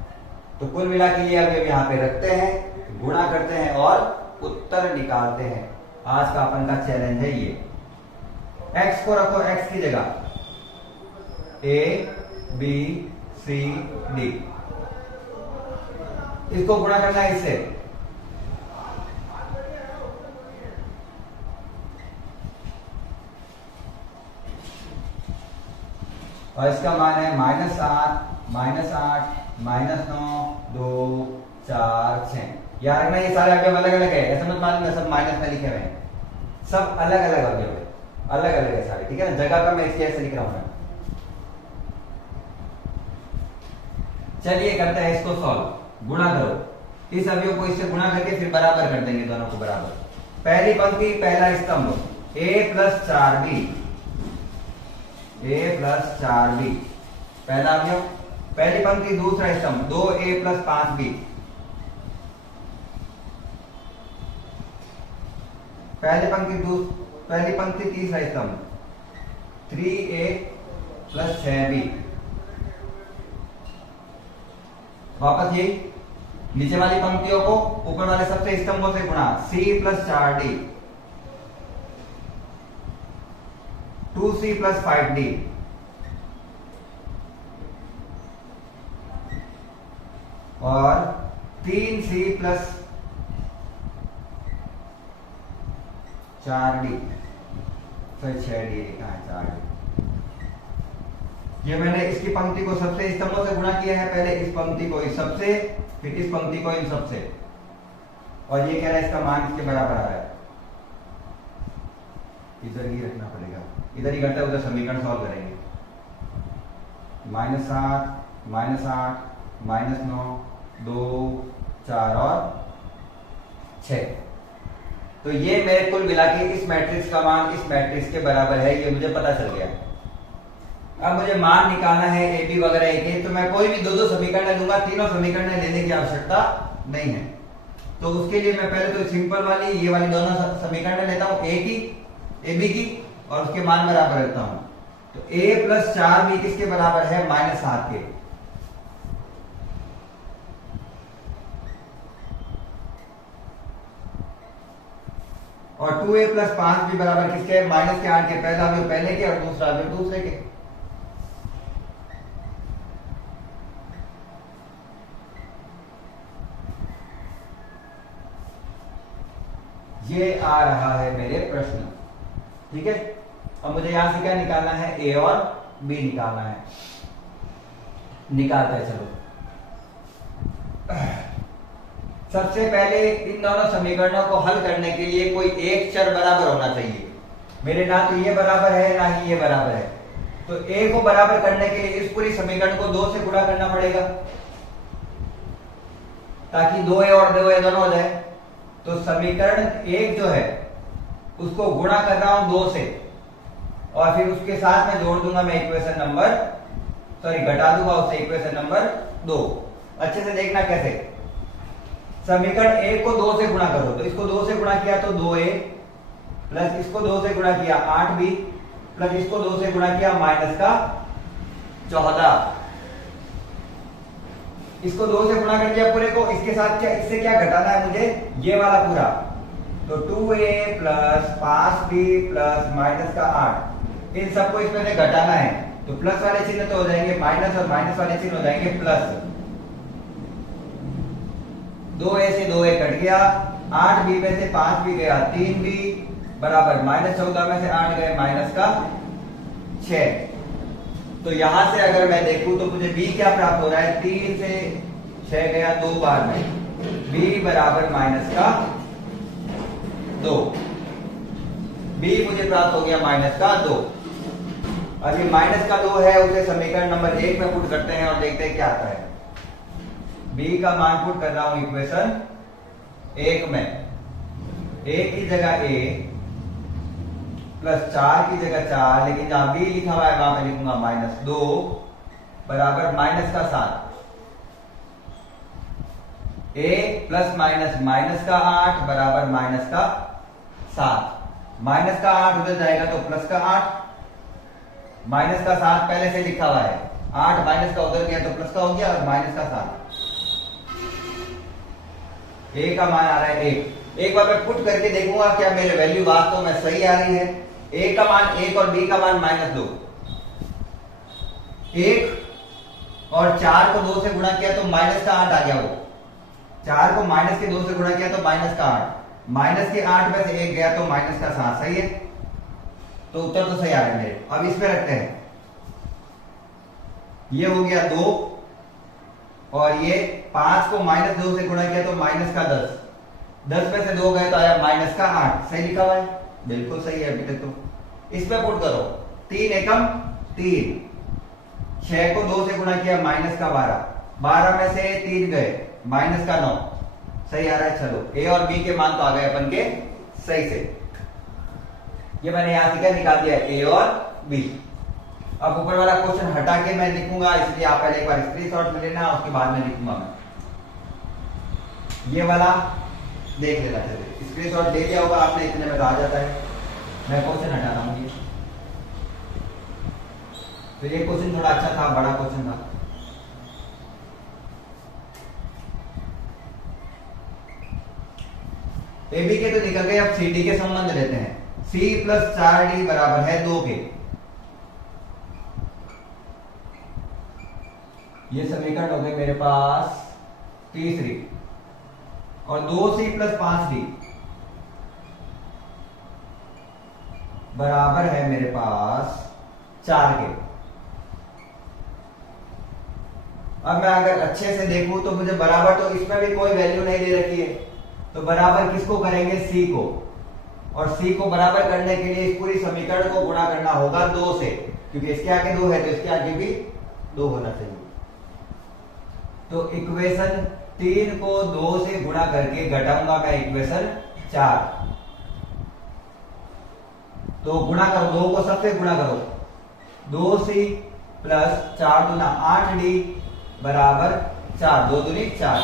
तो कुल मिला के ये अवयव यहाँ पे रखते हैं, गुणा करते हैं और उत्तर निकालते हैं। आज का अपन का चैलेंज है ये। x को रखो x की जगह, a b c d, इसको गुणा करना है इससे। और इसका मान है -8 -9 2 4 6। यार ना ये सारे अवयव अलग अलग है, ऐसा मत मान लेना सब माइनस में लिखे हुए हैं, सब अलग अलग अवयव है, अलग अलग है सारे, ठीक है ना। जगह का मैं इसके ऐसे लिख रहा हूं मैं। चलिए करते हैं इसको सॉल्व। गुणा करो इस अवयव को इससे गुणा करके फिर बराबर कर देंगे दोनों को बराबर। पहली पंक्ति पहला स्तंभ a + 4b, a + 4b पहला अवयव। पहली पंक्ति दूसरा स्तंभ 2a + 5b, पहली पंक्ति तीसरा स्तंभ 3a + 6b। वापस यही नीचे वाली पंक्तियों को ऊपर वाले सबसे स्तंभों से गुणा, c + 4d 2c + 5d और 3c + 4d, फिर 6d लिखा है 4d। ये मैंने इसकी पंक्ति को सबसे स्तंभों से गुणा किया है, पहले इस पंक्ति को इस सबसे, फिर इस पंक्ति को इन सबसे, और ये कह रहा है इसका मान इसके बराबर आ रहा है। इधर ही रखना पड़ेगा, इधर ही घंटा उधर समीकरण सॉल्व करेंगे। -8 -9 2 4 और 6। तो ये मेरे कुल मिला के इस मैट्रिक्स का मान इस मैट्रिक्स के बराबर है, ये मुझे पता चल गया। अब मुझे मान निकालना है ए बी वगैरह एक, तो मैं कोई भी दो समीकरण लूंगा, तीनों समीकरण लेने की आवश्यकता नहीं है। तो उसके लिए मैं पहले तो सिंपल वाली ये वाली दोनों समीकरण लेता हूं, ए बी की, और उसके मान बराबर रखता हूं। तो a + 4b किसके बराबर है? -7 के। और 2a + 5b बराबर किसके? -8 के। पहला अवयव पहले के और दूसरा अवयव दूसरे के। ये आ रहा है मेरे प्रश्न, ठीक है। अब मुझे यहां से क्या निकालना है? ए और बी निकालना है। निकालते हैं, चलो। सबसे पहले इन दोनों समीकरणों को हल करने के लिए कोई एक चर बराबर होना चाहिए। मेरे ना तो ये बराबर है ना ही ये बराबर है, तो ए को बराबर करने के लिए इस पूरी समीकरण को 2 से गुणा करना पड़ेगा, ताकि 2a और 2a दोनों हो जाए। तो समीकरण 1 जो है उसको गुणा कर रहा हूं 2 से, और फिर उसके साथ में जोड़ दूंगा मैं इक्वेशन नंबर, घटा दूंगा उससे इक्वेशन नंबर 2। अच्छे से देखना कैसे। समीकरण 1 को 2 से गुणा करो, तो इसको 2 से गुणा किया तो 2a, प्लस इसको 2 से गुणा किया 8b, प्लस इसको 2 से गुणा किया -14। इसको 2 से गुणा कर दिया पूरे को, इसके साथ क्या, इससे क्या घटाना है मुझे? ये वाला पूरा। तो 2a + 5b + -8, इन सबको इसमें से घटाना है। तो प्लस वाले चिन्ह तो हो जाएंगे माइनस, और माइनस वाले चिन्ह हो जाएंगे प्लस। 2a से 2a कट गया, 8b में से 5b गया, 3b बराबर -14 में से 8 गए -6। तो यहां से अगर मैं देखूं तो मुझे b क्या प्राप्त हो रहा है? 3 से 6 गया 2 बार में, b बराबर -2। b मुझे प्राप्त हो गया -2। अब ये -2 है, उसे समीकरण नंबर 1 में पुट करते हैं और देखते हैं क्या आता है। b का मान पुट कर रहा हूं इक्वेशन 1 में। a की जगह a, +4 की जगह 4, लेकिन जहां b लिखा हुआ है वहां पे लिखूंगा -2 बराबर -7। a + -8 बराबर -7। -8 उधर जाएगा तो +8, -7 पहले से लिखा हुआ है, 8 माइनस का उधर गया तो प्लस का हो गया, और -7। a का मान आ रहा है 1। एक बार मैं पुट करके देखूंगा क्या मेरे वैल्यू वास्तव में सही आ रही है। ए का मान 1 और बी का मान -2। 1 और 4 को 2 से गुणा किया तो माइनस का 8 आ गया। वो 4 को माइनस के 2 से गुणा किया तो माइनस का 8, माइनस के 8 में से 1 गया तो माइनस का 7। सही है, तो उत्तर तो सही आ रहा है मेरे। अब इसमें रखते हैं, ये हो गया 2 और ये 5 को -2 से गुणा किया तो माइनस का 10, 10 में से 2 गए तो आया माइनस का 8। सही लिखा हुआ है, बिल्कुल सही है अभी तक तो। इस पे पुट करो, 3 एकम 3, 6 को 2 से गुणा किया माइनस का 12, 12 में से 3 गए माइनस का 9। सही आ रहा है। चलो ए और बी के मान तो आ गए अपन के सही से। ये मैंने यहां से क्या निकाल दिया, ए और बी। अब ऊपर वाला क्वेश्चन हटा के मैं लिखूंगा, इसलिए आप पहले एक बार स्क्रीनशॉट ले लेना, उसके बाद में लिखूंगा मैं। ये वाला देख लेना, चलिए स्क्रीनशॉट ले लिया होगा आपने, इतने में तो आ जाता है। मैं क्वेश्चन हटा रहा हूं ये। तो ये क्वेश्चन थोड़ा अच्छा था, बड़ा क्वेश्चन था। ए बी के तो निकल गए, अब सी डी के संबंध लेते हैं। c प्लस 4d बराबर है 2 के। ये समीकरण हो गई मेरे पास तीसरी। और 2c प्लस 5d बराबर है मेरे पास 4 के। अब मैं अगर अच्छे से देखूं तो मुझे बराबर, तो इसमें भी कोई वैल्यू नहीं दे रखी है, तो बराबर किसको करेंगे, c को। और c को बराबर करने के लिए इस पूरी समीकरण को गुणा करना होगा 2 से, क्योंकि इसके आगे 2 है तो इसके आगे भी 2 होना चाहिए। तो इक्वेशन 3 को 2 से गुणा करके घटाऊंगा मैं इक्वेशन 4। तो गुणा करो, 2 को सबसे गुणा करो, 2c प्लस 4 दूना 8d बराबर 4, 2 दूनी 4।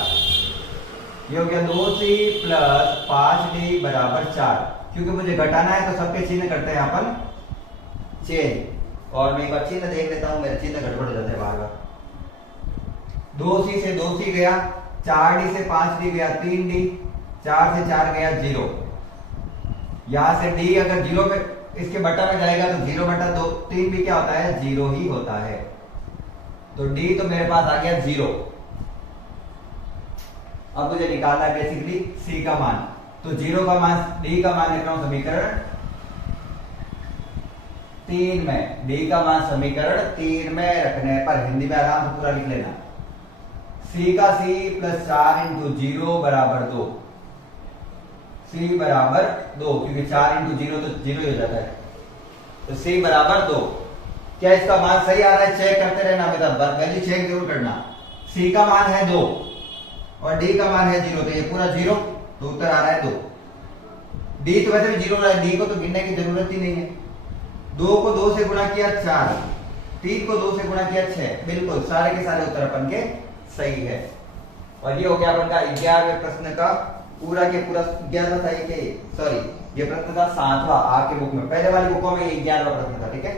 ये हो गया 2c प्लस 5d बराबर 4। क्योंकि मुझे घटाना है तो सबके चिन्ह करते हैं अपन चेंज। और मैं एक बार चिन्ह देख लेता हूं, मेरे चिन्ह गड़बड़ हो जाते हैं बार बार। 2c से 2c गया, 4d से 5d गया 3d, 4 से 4 गया 0। यहां से d अगर 0 में इसके बटा में जाएगा तो 0 बटा 2, 3 भी क्या होता है, 0 ही होता है। तो d तो मेरे पास आ गया 0। अब मुझे निकालना है बेसिकली c का मान। तो 0 का मान, d का मान लिख रहा हूं समीकरण 3 में। d का मान समीकरण 3 में रखने पर हिंदी में आराम से पूरा लिख लेना। c का c प्लस 4 इंटू 0 बराबर 2। c बराबर 2, क्योंकि 4 इंटू 0 तो 0 ही हो जाता है। तो c बराबर 2। क्या इसका मान सही आ रहा है, चेक करते रहना बेटा, वैल्यू चेक जरूर करना। c का मान है 2 और d का मान है 0, तो ये पूरा 0, तो उत्तर आ रहा है 2। d तो वैसे भी 0 रहा है, d को तो गिनने की जरूरत ही नहीं है। 2 को 2 से गुणा किया 4, 3 को 2 से गुणा किया 6। बिल्कुल सारे के सारे उत्तर अपन के सही है। और ये हो गया अपन का 11वें प्रश्न का पूरा के पूरा 11वां था ये, सॉरी ये प्रश्न था 7वां आपके बुक में। पहले वाली बुकों में ये 11वां प्रश्न था, ठीक है।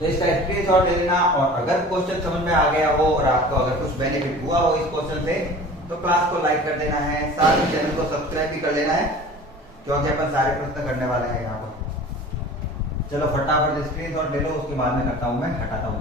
तो इसका स्क्रीनशॉट ले लेना, और अगर क्वेश्चन समझ में आ गया हो और आपको अगर कुछ बेनिफिट हुआ हो इस क्वेश्चन से, तो क्लास को लाइक कर देना है, साथ ही चैनल को सब्सक्राइब भी कर लेना है, क्योंकि अपन सारे प्रश्न करने वाले हैं यहाँ पर। चलो फटाफट स्क्रीनशॉट ले लो, उसके बाद में करता हूं, मैं हटाता हूं।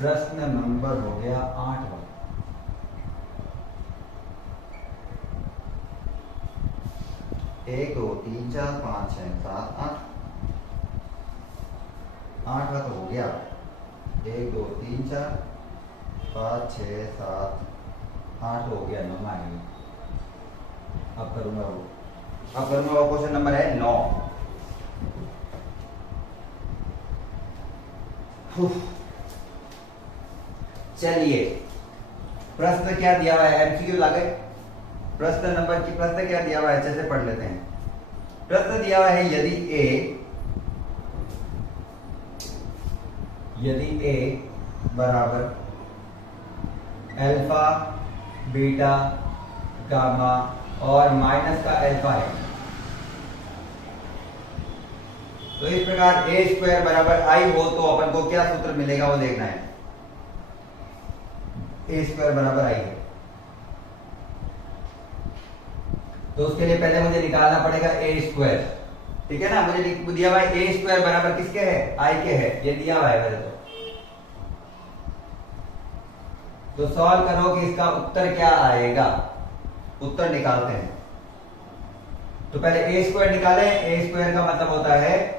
प्रश्न नंबर हो गया 8वां। एक 2 3 4 5 6 7 8, 8वां तो हो गया। 1 2 3 4 5 6 7 8 हो गया, 9वां है। अब करूंगा वो क्वेश्चन नंबर है 9। चलिए प्रश्न क्या दिया हुआ है, एमसीक्यू लागे। प्रश्न क्या दिया हुआ है, अच्छे से पढ़ लेते हैं। प्रश्न दिया हुआ है यदि a बराबर अल्फा बीटा गामा और माइनस का अल्फा है। तो इस प्रकार ए स्क्वायर बराबर आई हो तो अपन को क्या सूत्र मिलेगा वो देखना है। ए स्क्वायर बराबर आई है तो उसके लिए पहले मुझे निकालना पड़ेगा ए स्क्वायर, ठीक है ना। मुझे दिया हुआ ए स्क्वायर बराबर किसके है, आई के है, ये दिया हुआ है मेरे तो सॉल्व करो कि इसका उत्तर क्या आएगा। उत्तर निकालते हैं तो पहले ए स्क्वायर निकालें। ए स्क्वायर का मतलब होता है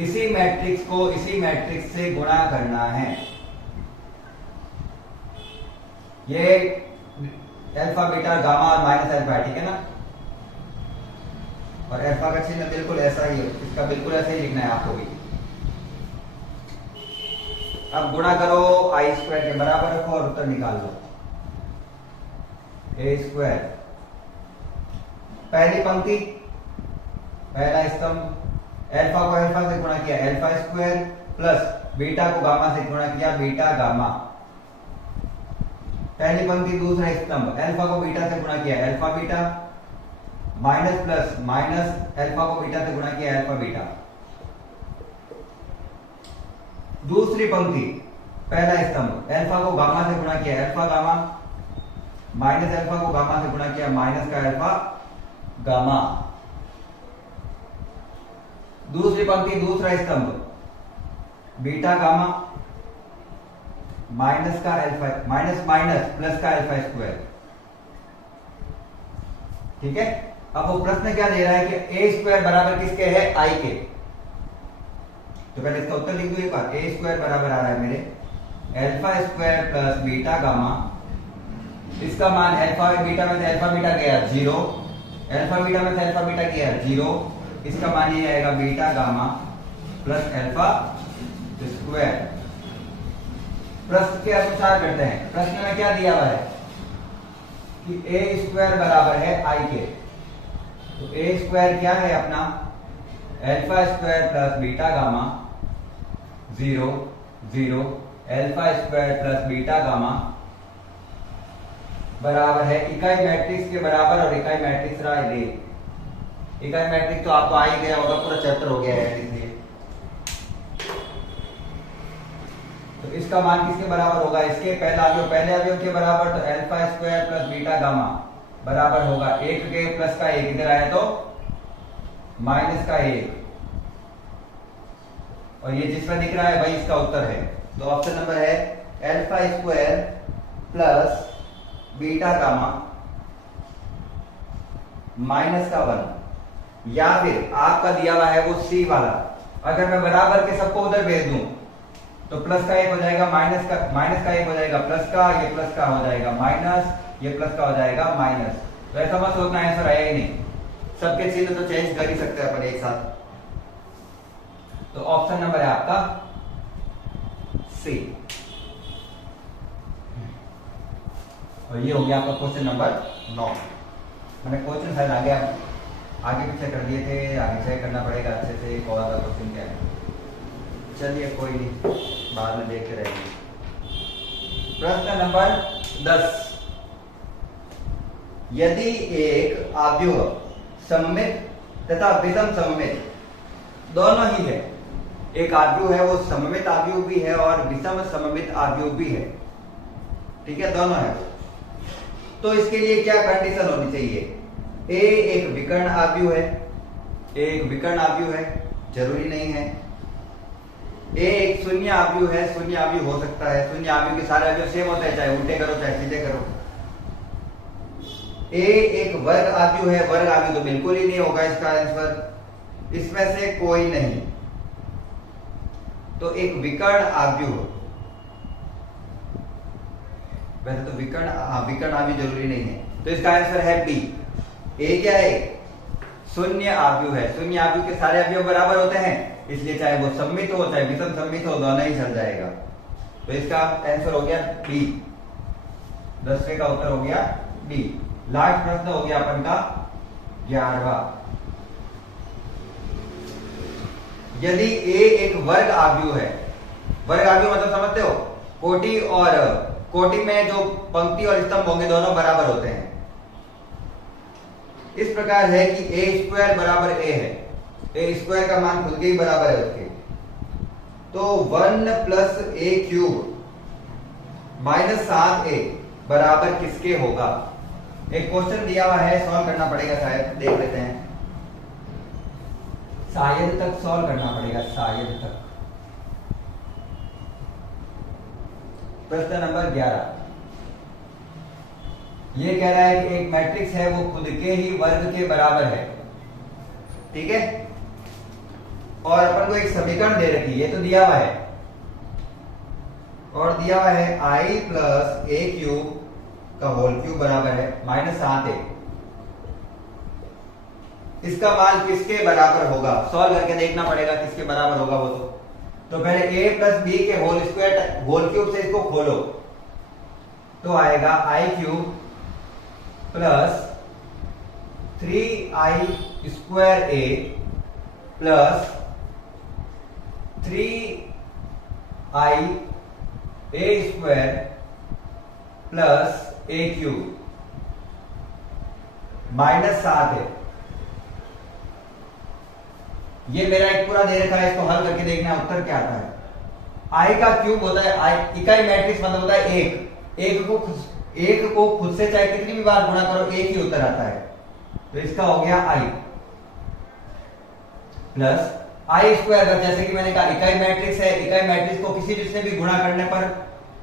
इसी मैट्रिक्स को इसी मैट्रिक्स से गुणा करना है। ये अल्फा बीटा गामा और माइनस अल्फा है, ठीक है ना। और अल्फा का चिन्ह बिल्कुल ऐसा ही है, इसका बिल्कुल ऐसा ही लिखना है आपको भी। अब गुणा करो आई स्क्वायर के बराबर रखो और उत्तर निकाल लो। ए स्क्वायर पहली पंक्ति पहला स्तंभ, अल्फा को अल्फा से गुणा किया अल्फा स्क्वायर प्लस बीटा को गामा से गुणा किया बीटा गामा। पहली पंक्ति दूसरा स्तंभ, अल्फा को बीटा से गुणा किया alpha beta minus plus minus alpha को बीटा से गुणा किया अल्फा बीटा। दूसरी पंक्ति पहला स्तंभ, अल्फा को गामा से गुणा किया अल्फा गामा माइनस अल्फा को गामा से गुणा किया माइनस का अल्फा गामा। दूसरी पंक्ति दूसरा स्तंभ, बीटा गामा माइनस का अल्फा माइनस माइनस प्लस का अल्फा स्क्वायर, ठीक है। अब वो प्रश्न क्या दे रहा है कि ए स्क्वायर बराबर किसके है, आई के। तो पहले इसका उत्तर लिख दो एक बार। ए स्क्वायर बराबर आ रहा है मेरे alpha square plus beta gamma. इसका मान अल्फा बीटा में से अल्फा बीटा गया 0, अल्फा बीटा में से अल्फा बीटा गया 0। इसका मान ये आएगा beta gamma plus alpha square. प्रश्न के अनुसार करते हैं। प्रश्न में क्या दिया हुआ है कि ए स्क्वायर बराबर है आई के। तो ए स्क्वायर क्या है अपना, alpha square plus beta gamma 0 0 alpha square plus beta gamma बराबर है इकाई मैट्रिक्स के बराबर। और इकाई मैट्रिक्स रहा है, इकाई मैट्रिक्स तो आपको आ ही गया होगा, पूरा चैप्टर हो गया है इसलिए। तो इसका मान किसके बराबर होगा, इसके पहले अवयव के बराबर। तो alpha square plus beta gamma बराबर होगा 1 के प्लस का 1, इधर आया तो माइनस का 1। और ये जिसमें दिख रहा है भाई इसका उत्तर है। तो ऑप्शन नंबर है alpha square plus beta gamma minus का 1। या फिर आपका दिया हुआ है वो सी वाला, अगर मैं बराबर के सबको उधर भेज दूं तो प्लस का 1 हो जाएगा माइनस का 1 हो जाएगा प्लस का, ये प्लस का हो जाएगा माइनस, ये प्लस का हो जाएगा माइनस। तो ऐसा मत सोचना आंसर आया ही नहीं, सबके चिन्ह तो चेंज कर ही सकते हैं अपन एक साथ। तो ऑप्शन नंबर है आपका सी। और ये हो गया आपका क्वेश्चन नंबर 9। मैंने क्वेश्चन शायद आगे पीछे कर दिए थे, आगे चेक करना पड़ेगा अच्छे से कौन सा क्वेश्चन क्या है। चलिए कोई नहीं, बाद में देखते रहेंगे। प्रश्न नंबर 10, यदि एक अवयव सममित तथा विषम सममित दोनों ही है, एक अवयव है वो सममित अवयव भी है और विषम सममित अवयव भी है, ठीक है, दोनों है, तो इसके लिए क्या कंडीशन होनी चाहिए। ए एक विकर्ण अवयव है, ए एक विकर्ण अवयव है, जरूरी नहीं है। ए एक शून्य अवयव है, शून्य अवयव हो सकता है, शून्य अवयव के सारे अवयव सेम होते हैं, चाहे उल्टे करो चाहे सीधे करो। ए एक वर्ग अवयव है, वर्ग अवयव तो बिल्कुल ही नहीं होगा इसका आंसर, इसमें से कोई नहीं। तो एक विकर्ण अवयव, वैसे तो विकर्ण अवयव जरूरी नहीं है, तो इसका आंसर है बी। ए क्या है, शून्य अवयव है, शून्य अवयव के सारे अवयव बराबर होते हैं, इसलिए चाहे वो सममित हो चाहे विषम सममित हो, दोनों ही चल जाएगा। तो इसका आंसर हो गया बी, 10वें का उत्तर हो गया बी। लास्ट प्रश्न हो गया अपन का 11वां। यदि ए एक वर्ग अवयव है, वर्ग अवयव मतलब समझते हो, कोटि और कोटि में जो पंक्ति और स्तंभ होंगे दोनों बराबर होते हैं। इस प्रकार है कि ए स्क्वायर बराबर ए है, ए स्क्वायर का मान खुद के ही बराबर है उसके, तो 1 प्लस ए क्यूब माइनस 7a बराबर किसके होगा। एक क्वेश्चन दिया हुआ है, सॉल्व करना पड़ेगा, शायद देख लेते हैं, शायद तक सॉल्व करना पड़ेगा, शायद तक। प्रश्न नंबर 11 ये कह रहा है कि एक मैट्रिक्स है वो खुद के ही वर्ग के बराबर है, ठीक है, और अपन को एक समीकरण दे रखी है, ये तो दिया हुआ है, और दिया हुआ है i प्लस ए क्यूब का होल क्यूब बराबर है माइनस 7a। इसका मान किसके बराबर होगा, सॉल्व करके देखना पड़ेगा किसके बराबर होगा वो। तो पहले a प्लस बी के होल स्क्वायर होल क्यूब से इसको खोलो तो आएगा i cube plus 3i square a plus 3i a square plus a cube minus 7 है। ये मेरा एक पूरा दे रखा है, इसको हल करके देखना है उत्तर क्या आता है। i का क्यूब होता है, i इकाई मैट्रिक्स मतलब होता है एक को खुद से चाहे कितनी भी बार गुणा करो एक ही उत्तर आता है, तो इसका हो गया i प्लस आई स्क्वायर का, जैसे कि मैंने कहा इकाई मैट्रिक्स है, इकाई मैट्रिक्स को किसी जिससे भी गुणा करने पर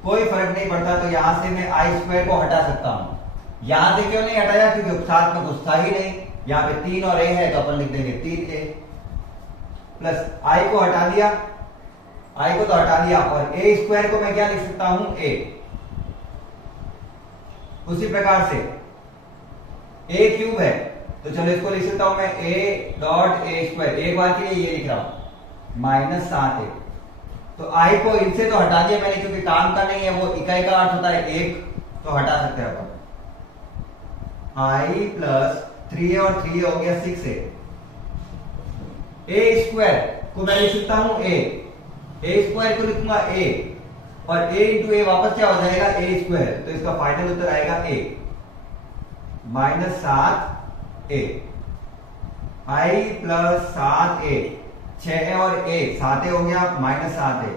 कोई फर्क नहीं पड़ता, तो यहां से मैं आई स्क्वायर को हटा सकता हूं। यहां से क्यों नहीं हटाया, क्योंकि साथ में कुछ था ही नहीं, यहाँ पे 3 और a है तो अपन लिख देंगे 3a प्लस आई को हटा दिया, आई को तो हटा दिया, और a स्क्वायर को मैं क्या लिख सकता हूं a। उसी प्रकार से a क्यूब है तो चलो इसको लिख सकता हूं मैं a डॉट a स्क्वायर, एक बार के लिए ये लिख रहा हूं माइनस 7a। तो i को इनसे तो हटा दिया मैंने, क्योंकि काम का नहीं है, वो इकाई का अर्थ होता है एक, तो हटा सकते हैं अपन। i प्लस 3a और 3a हो गया 6a। a स्क्वायर को मैं लिख सकता हूं a स्क्वायर को लिखूंगा a, और a इंटू ए वापस क्या हो जाएगा a स्क्वायर, तो इसका फाइनल उत्तर आएगा a minus 7a। i plus 7a, 6a और a 7a हो गया माइनस 7a,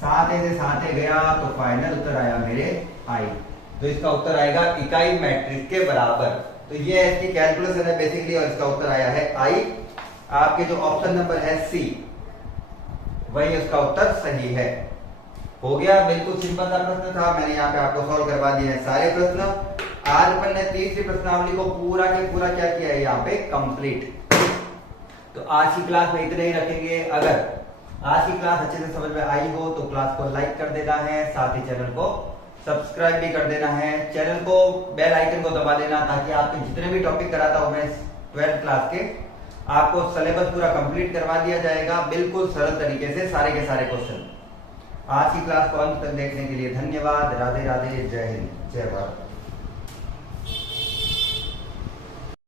7a से 7a गया तो फाइनल उत्तर आया मेरे i, तो इसका उत्तर आएगा इकाई मैट्रिक्स के बराबर। तो ये इसकी कैलकुलेशन है बेसिकली, और इसका उत्तर आया है i। आपके जो ऑप्शन नंबर है सी वही उसका उत्तर सही है। हो गया, बिल्कुल सिंपल सा प्रश्न था, मैंने यहाँ पे आपको सॉल्व करवा दिए हैं सारे प्रश्न। आज अपन ने तीसरी प्रश्नावली को पूरा के पूरा क्या किया है यहाँ पे कंप्लीट। तो आज की क्लास में इतने ही रखेंगे। अगर आज की क्लास अच्छे से समझ में आई हो तो क्लास को लाइक कर देना है, साथ ही चैनल को सब्सक्राइब भी कर देना है, चैनल को बेल आइकन को दबा देना, ताकि आपके जितने भी टॉपिक कराता हूं मैं 12th क्लास के, आपको सिलेबस पूरा कंप्लीट करवा दिया जाएगा बिल्कुल सरल तरीके से, सारे के सारे क्वेश्चन। आज की क्लास को अंत तक देखने के लिए धन्यवाद। राधे राधे, जय हिंद, जय भारत।